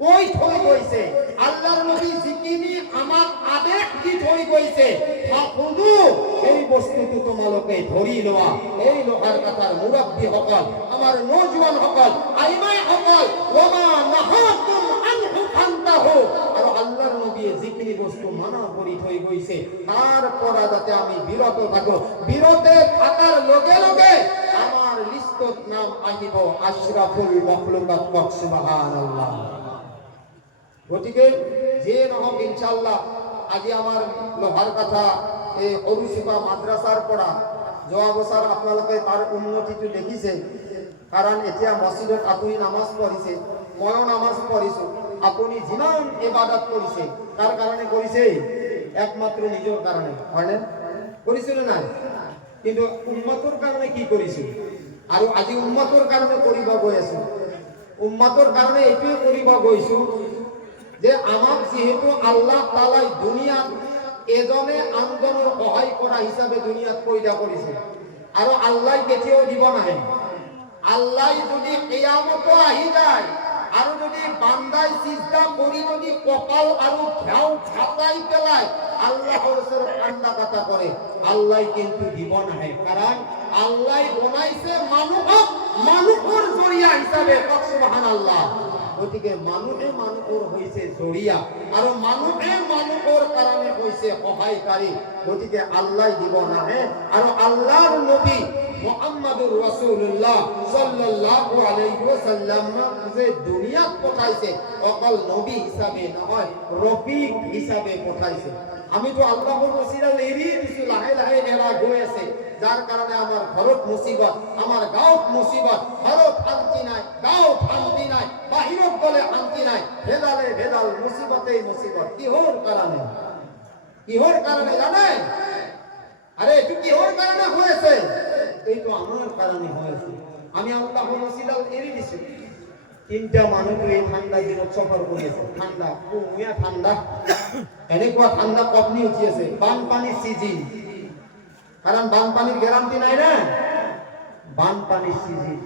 কৈ থৈ গৈছে, আল্লাহর নবী যিখিনি আমাক আদেশ দি থৈ গৈছে, ফাখুদু, এই বস্তুটো তোমালোকে ধৰি লোৱা। এই লোহাৰ কথাৰ মুৰব্বী সকল, আমাৰ নজওয়ান সকল, আইমাই সকল, ওমা নাহাকুম আনহু ফান্তাহু, আৰু আল্লাহর নবী যিখিনি বস্তু মানা কৰি থৈ গৈছে তাৰ পৰা যাতে আমি বিৰত থাকো। বিৰতে থাকাৰ লগে লগে আমাৰ লিষ্টত নাম আহিব আশরাফুল মাখলুকাত, সুবহানাল্লাহ। গতিকে যে নহওক ইনশাআল্লাহ, আজি আমাৰ লোহাৰ কথা এই অৰুচিপা মাদ্ৰাছাৰ পৰা যোৱা বছৰ আপোনালোকে তাৰ উন্নতিটো দেখিছে। কাৰণ এতিয়া মছজিদত আপুনি নামাজ পঢ়িছে, ময়ো নামাজ পঢ়িছোঁ। আপুনি যিমান ইবাদত কৰিছে তাৰ কাৰণে কৰিছে, একমাত্ৰ নিজৰ কাৰণে, হয়নে? কৰিছিল নাই? কিন্তু উম্মতৰ কাৰণে কি কৰিছিল? আৰু আজি উম্মতৰ কাৰণে কৰিব গৈ আছো। উম্মতৰ কাৰণে এইটোৱে কৰিব গৈছো যে আমাক যেহেতু আল্লাহ তাআলাই দুনিয়াত এজনে আনজনৰ সহায় কৰা হিচাপে দুনিয়াত পয়দা কৰিছে, আৰু আল্লাহ কেতিয়াও দিব নাহে। আল্লাহ যদি কিয়ামত আহি যায় আৰু যদি বান্দাই সিজদা কৰি যদি কপাল আৰু ঘাও ফাটাই পেলায়, আল্লাহর ওচৰত কান্দা কাটা কৰে, আল্লাহ কিন্তু দিব নাহে। কাৰণ আল্লাহ বনাইছে মানুহক মানুহৰ জৰিয়া হিচাপে, সুবহানাল্লাহ। গতিকে মানুহে মানুহৰ হৈছে জৰিয়া, আৰু মানুহে মানুহৰ কাৰণে হৈছে সহায়কাৰী। গতিকে আল্লাহ দিব নাহে। আৰু আল্লাহৰ নবী মুহাম্মদুর রাসূলুল্লাহ সাল্লাল্লাহু আলাইহি ওয়াসাল্লাম যে দুনিয়াত পঠাইছে, অকল নবী হিসাবে নহয়, রফিক হিসাবে পঠাইছে। আমি তো আল্লাহর ওসিলাত এড়িয়ে দিছো, লাহে লাহে এরা গৈ আছে, যার কারণে আমার ঘরত মুসিবত, আমার গাঁৱত মুসিবত, ঘরত শান্তি নাই, গাঁৱত শান্তি নাই, বাহিৰত গলে শান্তি নাই, ভেদালে ভেদাল, মুসিবতেই মুসিবত। কিহৰ কারণে? কিহৰ কারণে জানে? আরে এটো কিহৰ কারণে হয়েছে? এইটো আমার কারণে হয়েছে। আমি আল্লাহর ওসিলাত এড়িয়ে দিছি। 3টা মানুষ এই ঠান্ডা দিনত সফর করেছে। ঠান্ডা, কুমিয়া ঠান্ডা, এনেকুৱা ঠান্ডা কপনি উঠি আছে, বানপানীৰ সিজন। কারণ বানপানীর গ্যারান্টি নাই না, বানপানীর সিজন।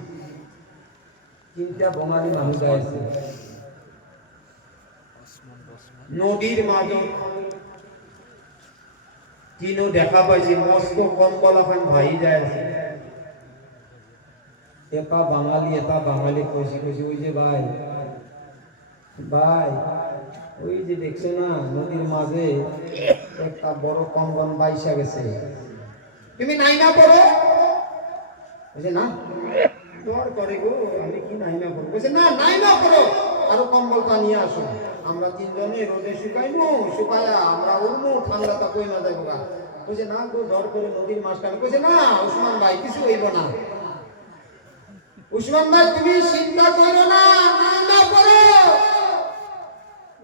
3টা বঙালী মানুষ যায় আছে নদীর মাজত, কিনো দেখা পাইছে মস্ত কম্বল এখন ভাই যায় আছে। এটা বাঙালি কৈছে ওই যে ভাই ওই যে দেখছো না নদীর মাঝে একটা বড় কম্বল বাইসা গেছে, তুমি নাইমা পড়ো। বলছে না দর করে গো, আমি কি নাইমা পড়বো। বলছে না নাইমা পড়ো, আরো কম্বলটা নিয়ে আসো, আমরা তিনজনে রোদে শুকাইমু, শুকায়া আমরা উড়মু, ঠান্ডাটা কই না যাবো গা। বলছে না গো দর করে নদীর মাঝখানে। বলছে না উসমান ভাই কিছু হইব না, উসমান ভাই তুমি চিন্তা করো না, নাইমা পড়ো।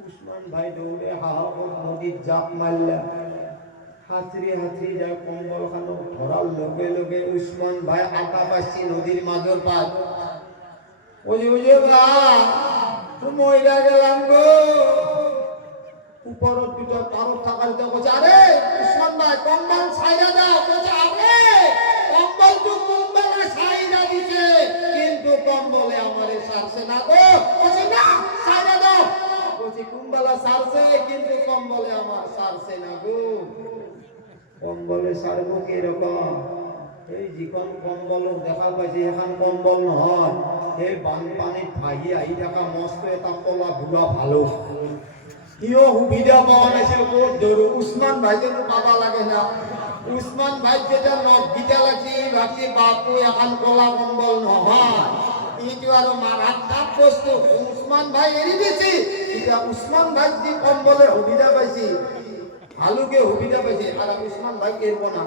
উসমান ভাই দৌড়ে হাহাকার নদীর জাপ মারলা, হাতড়ি হাতড়ি যায় কম্বল খানো ধরার লগে লগে উসমান ভাই আটা পাচ্ছি নদীর মাঝর পায়। ওই বুঝে বা মহিলা গেলাম গো, উপর দুটো তারক থাকার তো বলছে আরে উসমান ভাই কম্বল ছাইরা দাও। বলছে আরে কম্বল তো কম্বলে ছাইরা দিছে, কিন্তু কম্বলে আমারে সারছে না গো। বলছে না ছাইরা দাও। বলছে কম্বলা সারছে কিন্তু কম্বলে আমার সারছে না গো। কম্বলে সারবো কি রকম, এই যিখন কম্বল দেখা পাইছে এখন কম্বল নহয়, এই বানপানীত ভাগি আহি থকা মস্ত এটা কলা বুঢ়া ভালো, সিও সুবিধা পাওয়া নাছিল ক'ত ধৰো। উসমান ভাই যেন পাবা লাগে না, উসমান ভাই যেটা নখ গীতা লাগছে ভাবছি বাপু এখন কলা কম্বল নহয়, এইটো আৰু মাৰাত্মক বস্তু। উসমান ভাই এৰি দিছি, এতিয়া উসমান ভাই যদি কম্বলে সুবিধা পাইছি, ভালুকে সুবিধা পাইছে, আর উসমান ভাই এরব না।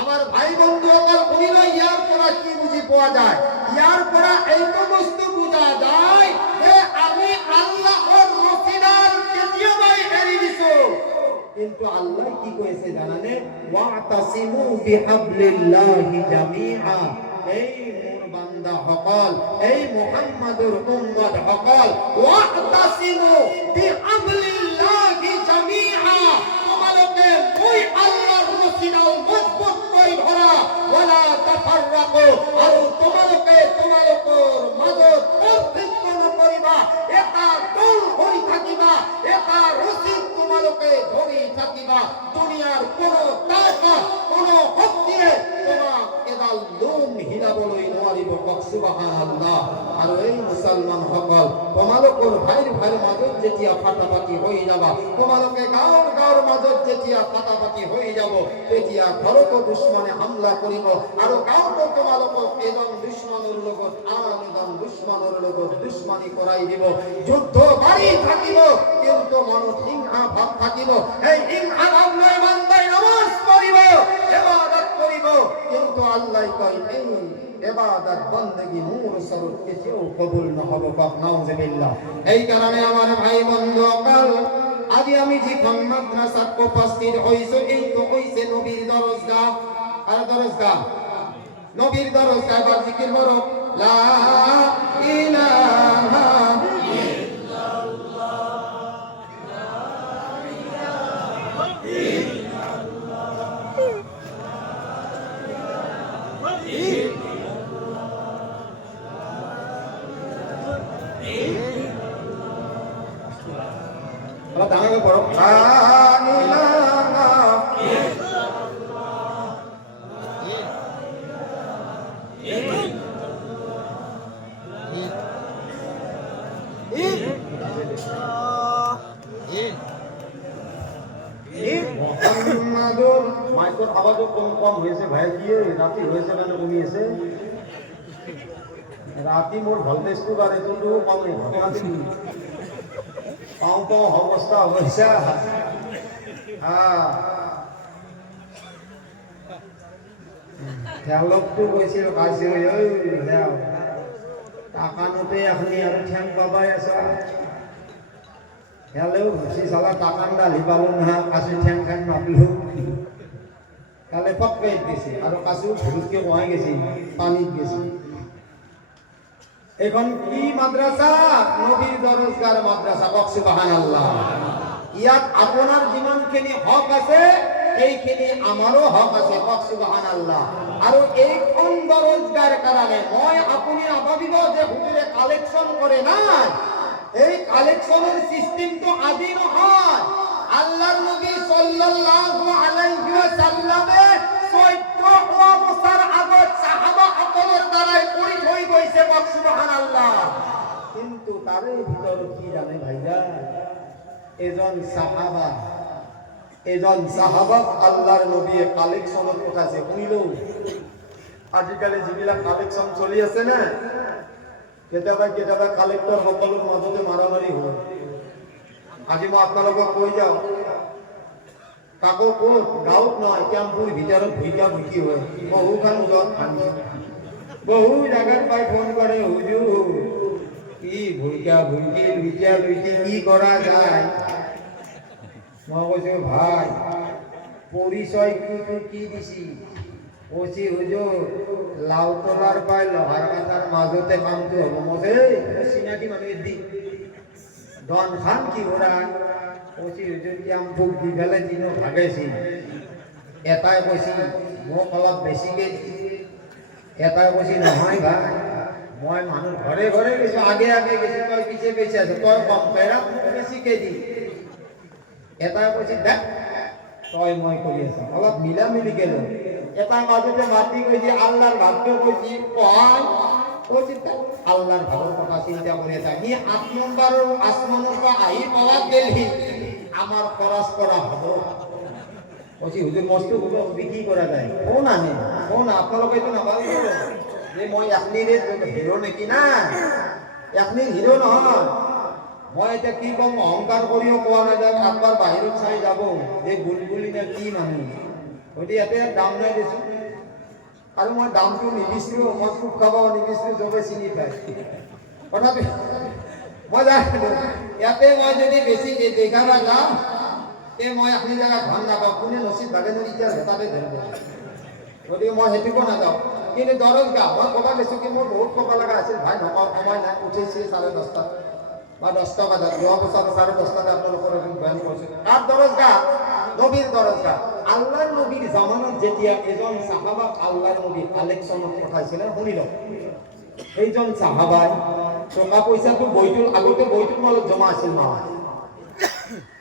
আমার ভাই বন্ধুসকল শুনিল, ইয়ার পৰা কি বুঝি পোৱা যায়? ইয়ার পৰা এইটো বস্তু বুঝা যায় যে আমি আল্লাহর রসিদার কেতিয়াবাই এৰি দিছো, কিন্তু আল্লাহ কি কইছে জানানে? ওয়াতাসিমু বিহাবলিল্লাহি জামিআ, এই মোর বান্দা সকল, এই মুহাম্মাদুর উম্মত সকল, ওয়াতাসিমু বিহাবলিল্লাহি জামিআ, তোমালোকে ওই আল্লাহর রশিদাও মজবুত করে ধরা, ওয়ালা তাফাররাকু, আর তোমালোকে তোমালোকৰ মাজত অৰ্থিত্ব নকৰিবা, এটা দল হৈ থাকিবা, এটা রশি তোমালোকে ধৰি থাকিবা। দুনিয়াৰ কোনো তাকত কোনো শক্তিয়ে তোমাক এডাল লোম হিলাবলৈ নোৱাৰিব। কক সুবহানাল্লাহ। আৰু এই মুছলমান সকল, তোমালোকৰ ভাইৰ মাজত যেতিয়া ফাটাফাটি হৈ যাবা, তোমালোকে গাঁৱৰ মাজত যেতিয়া ফাটাফাটি হৈ যাব, তেতিয়া ঘৰতো দুশ্মনে হামলা কৰিব, আৰু গাঁৱতো তোমালোকক এজন দুশ্মনৰ লগত আন এজন দুশ্মনৰ লগত দুশ্মনী কৰাই দিব। যুদ্ধ বাঢ়ি থাকিব, কিন্তু মনত হিংসা ভাৱ থাকিব। এই হিংসা ভাৱ লৈ বান্দাই নামাজ পঢ়িব, ইবাদত কৰিব, কিন্তু আল্লাহ কয় এই ইবাদত বندگی মোৰ ওচৰত কেতিয়াও কবুল নহব। পাক নাউজুবিল্লাহ। এই কাৰণে আমাৰ ভাই বন্ধুসকল, আজি আমি যিখন মাদ্ৰাসাত উপস্থিত হৈছো, এইটো হৈছে নবীৰ দৰজগাহ। আর দরজগাহ, নবীর দরজগাহ। এবার জিকির করো, লা ইলাহা ইল্লাল্লাহ, লা ইলাহা ইল্লাল্লাহ, লা ইলাহা ইল্লাল্লাহ। আল্লাহ দাঁড়াবে পড়ো, লা ইলাহা মাইকর আওয়াজও কম হয়েছে ভাই, কি রাতি হয়েছে কেন কমিয়েছে? রাতি মোর ভোল্টেজটো বাড়ে তো কম পাও পাও অবস্থা হয়েছে। খেয়ালকটো কৈছিল কাছে টাকা নোটে এখনি আর ঠ্যাং পাবাই আছা, খেলেও ঘুষি চালা টাকান ডালি পালো না, কাছে ঠ্যাং ঠ্যাং নাপিলো, কালে পক্কাই গেছে, আর কাছেও ভুলকে কমাই গেছে, পানিত গেছে। এখন কি মাদ্রাসা? নবীর দরজগার মাদ্রাসা। কক সুবহানাল্লাহ। ইয়াত আপনার যিমানখিনি হক আছে, এইখিনি আমারও হক আছে। কক সুবহানাল্লাহ। আর এইখন দরজগার কারণে মই আপুনি ভাবিব যে হুজুরে কালেকশন করে না, এই কালেকশনের সিস্টেম তো আদি নহয়। আল্লাহর নবী সাল্লাল্লাহু আলাইহি ওয়াসাল্লামে 14 বছর আগত সাহাবা সকলের দ্বারাই পড়ি হই গৈছে। কক সুবহানাল্লাহ। কিন্তু তারে ভিতর কি জানে ভাইরা, এজন সাহাবা আল্লাহর নবী কালেকশনত পঠাইছে শুনিলেও আজিকালি যিবিলাক কালেকশন চলি আছে না কেতিয়াবা কালেক্টৰ সকলৰ মাজতে মাৰামাৰি হয় আজি মই আপোনালোকক কৈ যাওঁ কাকো ক'ত গাঁৱত নহয় কেম্পুৰ ভিতৰত ভুইকা ভুইকি হয় বহুখন য'ত বহু জাগাত পাই ফোন কৰে হুজুৰ কি ভুইকা ভুইকি লুইটি কি কৰা যায় মই কৈছো ভাই পৰিচয় কি দিছি কৈছি হুজুৰ লাও তলাৰ পাই লহাৰ কাঠাৰ মাজতে কামটো হ'ব মই চিনাকি মানুহে দি ডন খান কি কৰা কৈছি হুজুৰ কেম্পুক দি পেলাই দিনো ভাগেছি এটাই কৈছি মোক অলপ বেছিকে এটাই কৈছি নহয় ভাই মই মানুহ ঘৰে ঘৰে গৈছো আগে গৈছো তই পিছে আছো তই কম পেৰা বেছিকে দি এটাই কৈছি দেখ তই মই কৰি আছো অলপ মিলামিলি গেলো এটাৰ মাজতে মাতি কৈছি আল্লাহৰ ভাগ্য কৈছি পঢ়াই কৈছি আল্লাহৰ ভাগৰ কথা চিন্তা কৰি আছে সি 8 নম্বৰৰ আসমানৰ পৰা আহি পাৱাত গেলি আমার খরচ করা হবো কৈছি হুজুর মস্তু বিক্রি করা যায় কোন আনে কোন আপনালোকে তো নাভাবিব যে মই আপনিৰে হিৰো নেকি না আপনি হিৰো নহয় মই এতিয়া কি কম অহংকাৰ কৰিও কোৱা নাযায় একবাৰ বাহিৰত চাই যাব যে বুলবুলি নে কি মানুহ গতিকে ইয়াতে দাম নাই দিছো আৰু মই দামটো নিবিচাৰো মই খুব খাব নিবিচাৰো চবে চিনি পায় কথাটো মই জানো ইয়াতে মই যদি বেছি দেখা নাযাওঁ তে মই আপনি জায়গা ভাল নাপাওঁ কোনে নচিব ভাগে এতিয়া তাতে ধৰিব গতিকে মই সেইটোকো নাযাওঁ কিন্তু দৰজগাহ মই ক'ব গৈছোঁ কি মোৰ বহুত ক'ব লগা আছিল ভাই নকওঁ সময় নাই উঠিছিল 10:30 বা 10টা বজাত যোৱা বছৰ 10:30 আপোনালোকৰ বয়ান কৰিছোঁ তাৰ দৰজগাহ নবীৰ দৰজগাহ আল্লাহৰ নবীৰ জামানত যেতিয়া এজন সাহাবা আল্লাহৰ নবী কালেকশ্যনত পঠাইছিলে শুনি লওক এইজন সাহাবাই টকা পইচাটো বইটোৰ আগতে বইটোৰ মালত জমা আছিল নহয়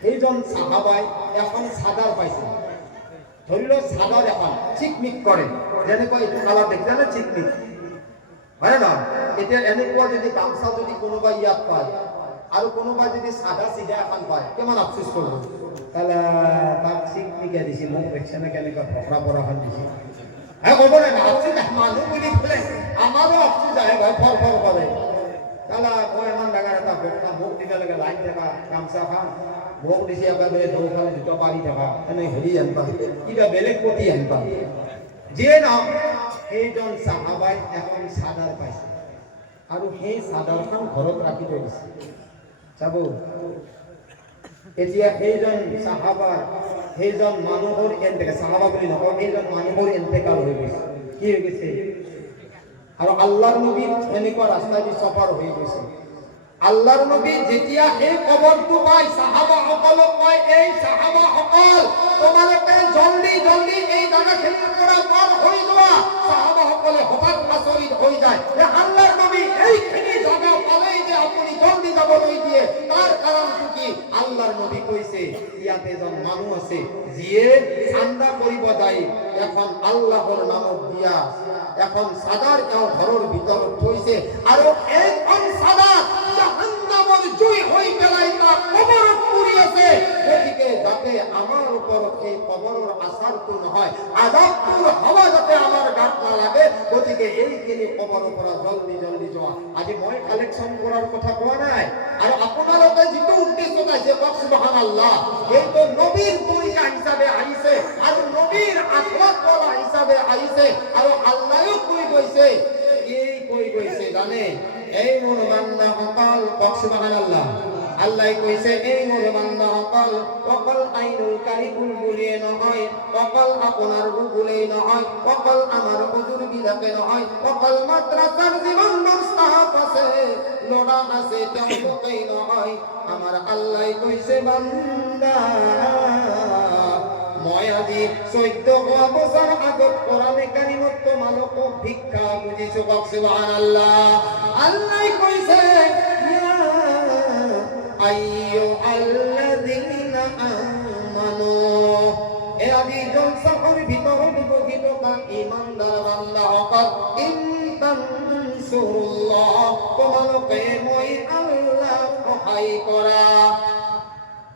এইজন সাহাবাই এখন চাদৰ পাইছিল ধৰি লওক চাদৰ এখন চিকমিক কৰে যেনেকৈ এইটো কালাৰ দেখিছে না চিকমিক হয় না এতিয়া এনেকুৱা যদি গামছা যদি কোনোবাই ইয়াত পায় আৰু কোনোবাই যদি সাদা চিধা এখন পায় কিমান আফচোস কৰিব তাহলে তাক চিকমিকে দিছে মোক দেখছে না কেনেকুৱা ভকৰা পৰাখন দিছে ক'ব নাই আফচোস মানুহ বুলি ক'লে আমাৰো আফচোস আহে ভাই ফৰ কৰে তাহলে মই ইমান ডাঙৰ এটা বক্তা মোক দিব লাগে লাইন থকা গামছা খাম মোক দিছে একেবাৰে দৌখানে দুটা পাৰি থকা এনে হেৰি আনবা কিবা বেলেগ পতি আনবা যিয়ে নহওক সেইজন সাহাবাই এখন চাদৰ পাইছে আৰু সেই চাদৰখন ঘৰত ৰাখি থৈ দিছে চাব এতিয়া সেইজন সাহাবাৰ সেইজন মানুহৰ এন্তেকাল সাহাবা বুলি নকওঁ সেইজন মানুহৰ এন্তেকাল হৈ গৈছে কি হৈ গৈছে আৰু আল্লাহৰ নবী এনেকুৱা ৰাস্তা দি সফৰ হৈ গৈছে আল্লাহৰ নবী যেতিয়া এই খবৰটো পায় সাহাবাসকলক কয় এই সাহাবাসকল তোমালোকে জলদি এই জায়গাখিনিৰ পৰা পাৰ হৈ যোৱা সাহাবাসকলে হঠাৎ আচৰিত হৈ যায় যে আল্লাহৰ নবী এইখিনি জায়গা পালেই যে আপুনি জলদি যাবলৈ দিয়ে তাৰ কাৰণটো কি আল্লাহৰ নবী কৈছে ইয়াত এজন মানুহ আছে যিয়ে চান্দা কৰিব যায় এখন আল্লাহৰ নামত দিয়া এখন চাদৰ তেওঁ ঘৰৰ ভিতৰত থৈছে আৰু এইখন চাদৰ জাহান্নামৰ জুই হৈ পেলাই তাৰ কবৰত পৰি আছে গতিকে যাতে আমাৰ ওপৰত এই কবৰৰ আচাৰটো নহয় আযাবটোৰ হাৱা যাতে আমাৰ গাত নালাগে গতিকে এইখিনি কবৰৰ পৰা জলদি যোৱা আজি মই কালেকশ্যন কৰাৰ কথা কোৱা নাই আৰু আপোনালোকে যিটো উদ্দেশ্য আছে কওক সুবহানাল্লাহ এইটো নবীৰ তৰিকা হিচাপে আহিছে আৰু নবীৰ আখলাক কৰা হিচাপে আহিছে আৰু আল্লাহও কৈ গৈছে জানে এই মোৰ বান্দাসকল কওক সুবহানাল্লাহ আল্লাহ কৈছে এই মোৰ বান্দাসকল অকল আইনুল কাৰিকুল বুলিয়ে নহয় অকল আপোনাৰ বুলেই নহয় অকল আমাৰ হুজুৰ বিলাকে নহয় অকল মাদ্ৰাসাৰ যিমান মুস্তাহাব আছে ল'ৰা আছে তেওঁলোকেই নহয় আমাৰ আল্লাহ কৈছে বান্দা মই আজি 14 বছৰ আগত কোরআনে কারিমত তোমালোকক ভিক্ষা বুজিছো কওক সুবহানাল্লাহ আল্লাহ কৈছে ইয়া আইয়ুহাল্লাযীনা আমানু এ আদি জলসার ভিতরে বিকশিত কা ঈমানদার বান্দাসকল ইনতানসুরুল্লাহ তোমালোকে মই আল্লাহ সহায় কৰা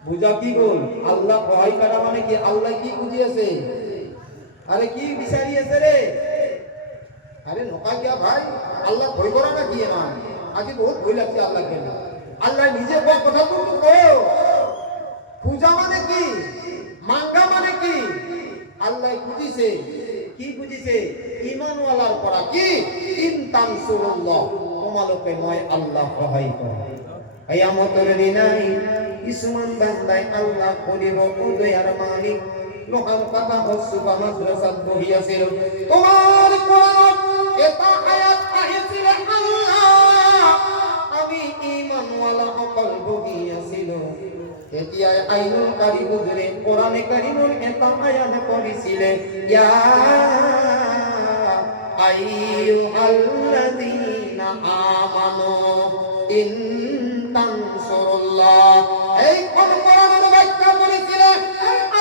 বুঝা কি গোল আল্লাহ ভয় করা মানে কি আল্লাহ কি বুঝিয়েছে আরে কি বিচারিয়েছে রে আরে নকা কিয়া ভাই আল্লাহ ভয় করা না কি না আজ বহুত ভয় লাগছে আল্লাহকে আল্লাহ নিজে বল কথা তুমি কো পূজা মানে কি মাঙ্গা মানে কি আল্লাহ বুঝিছে কি বুঝিছে ঈমানওয়ালার পড়া কি ইনতানসুরুল্লাহ তোমালোকে মই আল্লাহ সহায় করে কিয়ামতের দিনাই ইসমান বান্দাই আল্লাহ করিব উদয়ার মালিক লোহার কথা হসুবা মাদ্রাসাত বহিয়াছিল তোমার কোরআন এটা আয়াত আহিছিল আল্লাহ আমি ঈমানওয়ালা সকল বহিয়াছিল এতিয়া আইনুল কারী বুঝরে কোরআনে কারীমুল এটা আয়াত পড়িছিলে ইয়া আইয়ুহাল্লাযীনা আমানু ইন তানসুরুল্লাহ এই কোরআনের ব্যাখ্যা বলেছিলে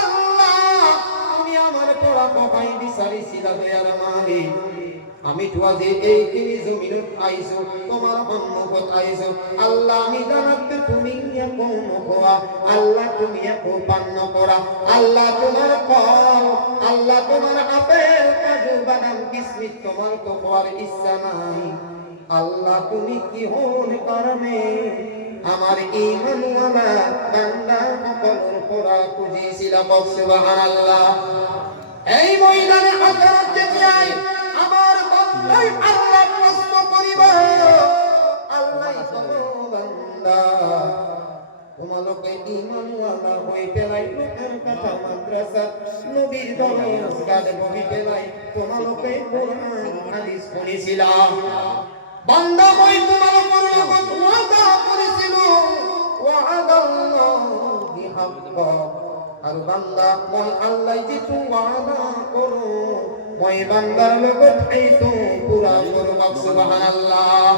আল্লাহ তুমি আমার পড়া কথাই বিচারিছিলা দয়ার মালিক আমি তো আজ এই তিনি জমিনত আইছো তোমার সম্মুখত আইছো আল্লাহ আমি জানাতে তুমি কোন কোয়া আল্লাহ তুমি পান্ন করা আল্লাহ তোমার কল আল্লাহ তোমার আপেল কাজু বাদাম কিসমিস তোমার তো খাওয়ার ইচ্ছা নাই আল্লাহ তুমি কি হন কারণে আমার ঈমানওয়ালা বান্দা সকলের পড়া খুঁজিছিলা সুবহানাল্লাহ এই ময়দানে হাজার দেখিয়াই আমার বান্দাই আল্লাহ প্রশ্ন করিব আল্লাহ বলো বান্দা তোমালোকে ঈমানওয়ালা হইতে লাই লোকের কথা মাদ্রাসা নবীর দরস গাদ বহিতে লাই তোমালোকে কোরআন হাদিস পড়িছিলা বান্দা মই তোমালোকৰ লগত ওয়াদা কৰিছিল ওয়াদাল্লাহি হাক্কা আর বান্দা মই আল্লাহ যেটো ওয়াদা করো মই বান্দার লগত এইটো পুরা করব সুবহানাল্লাহ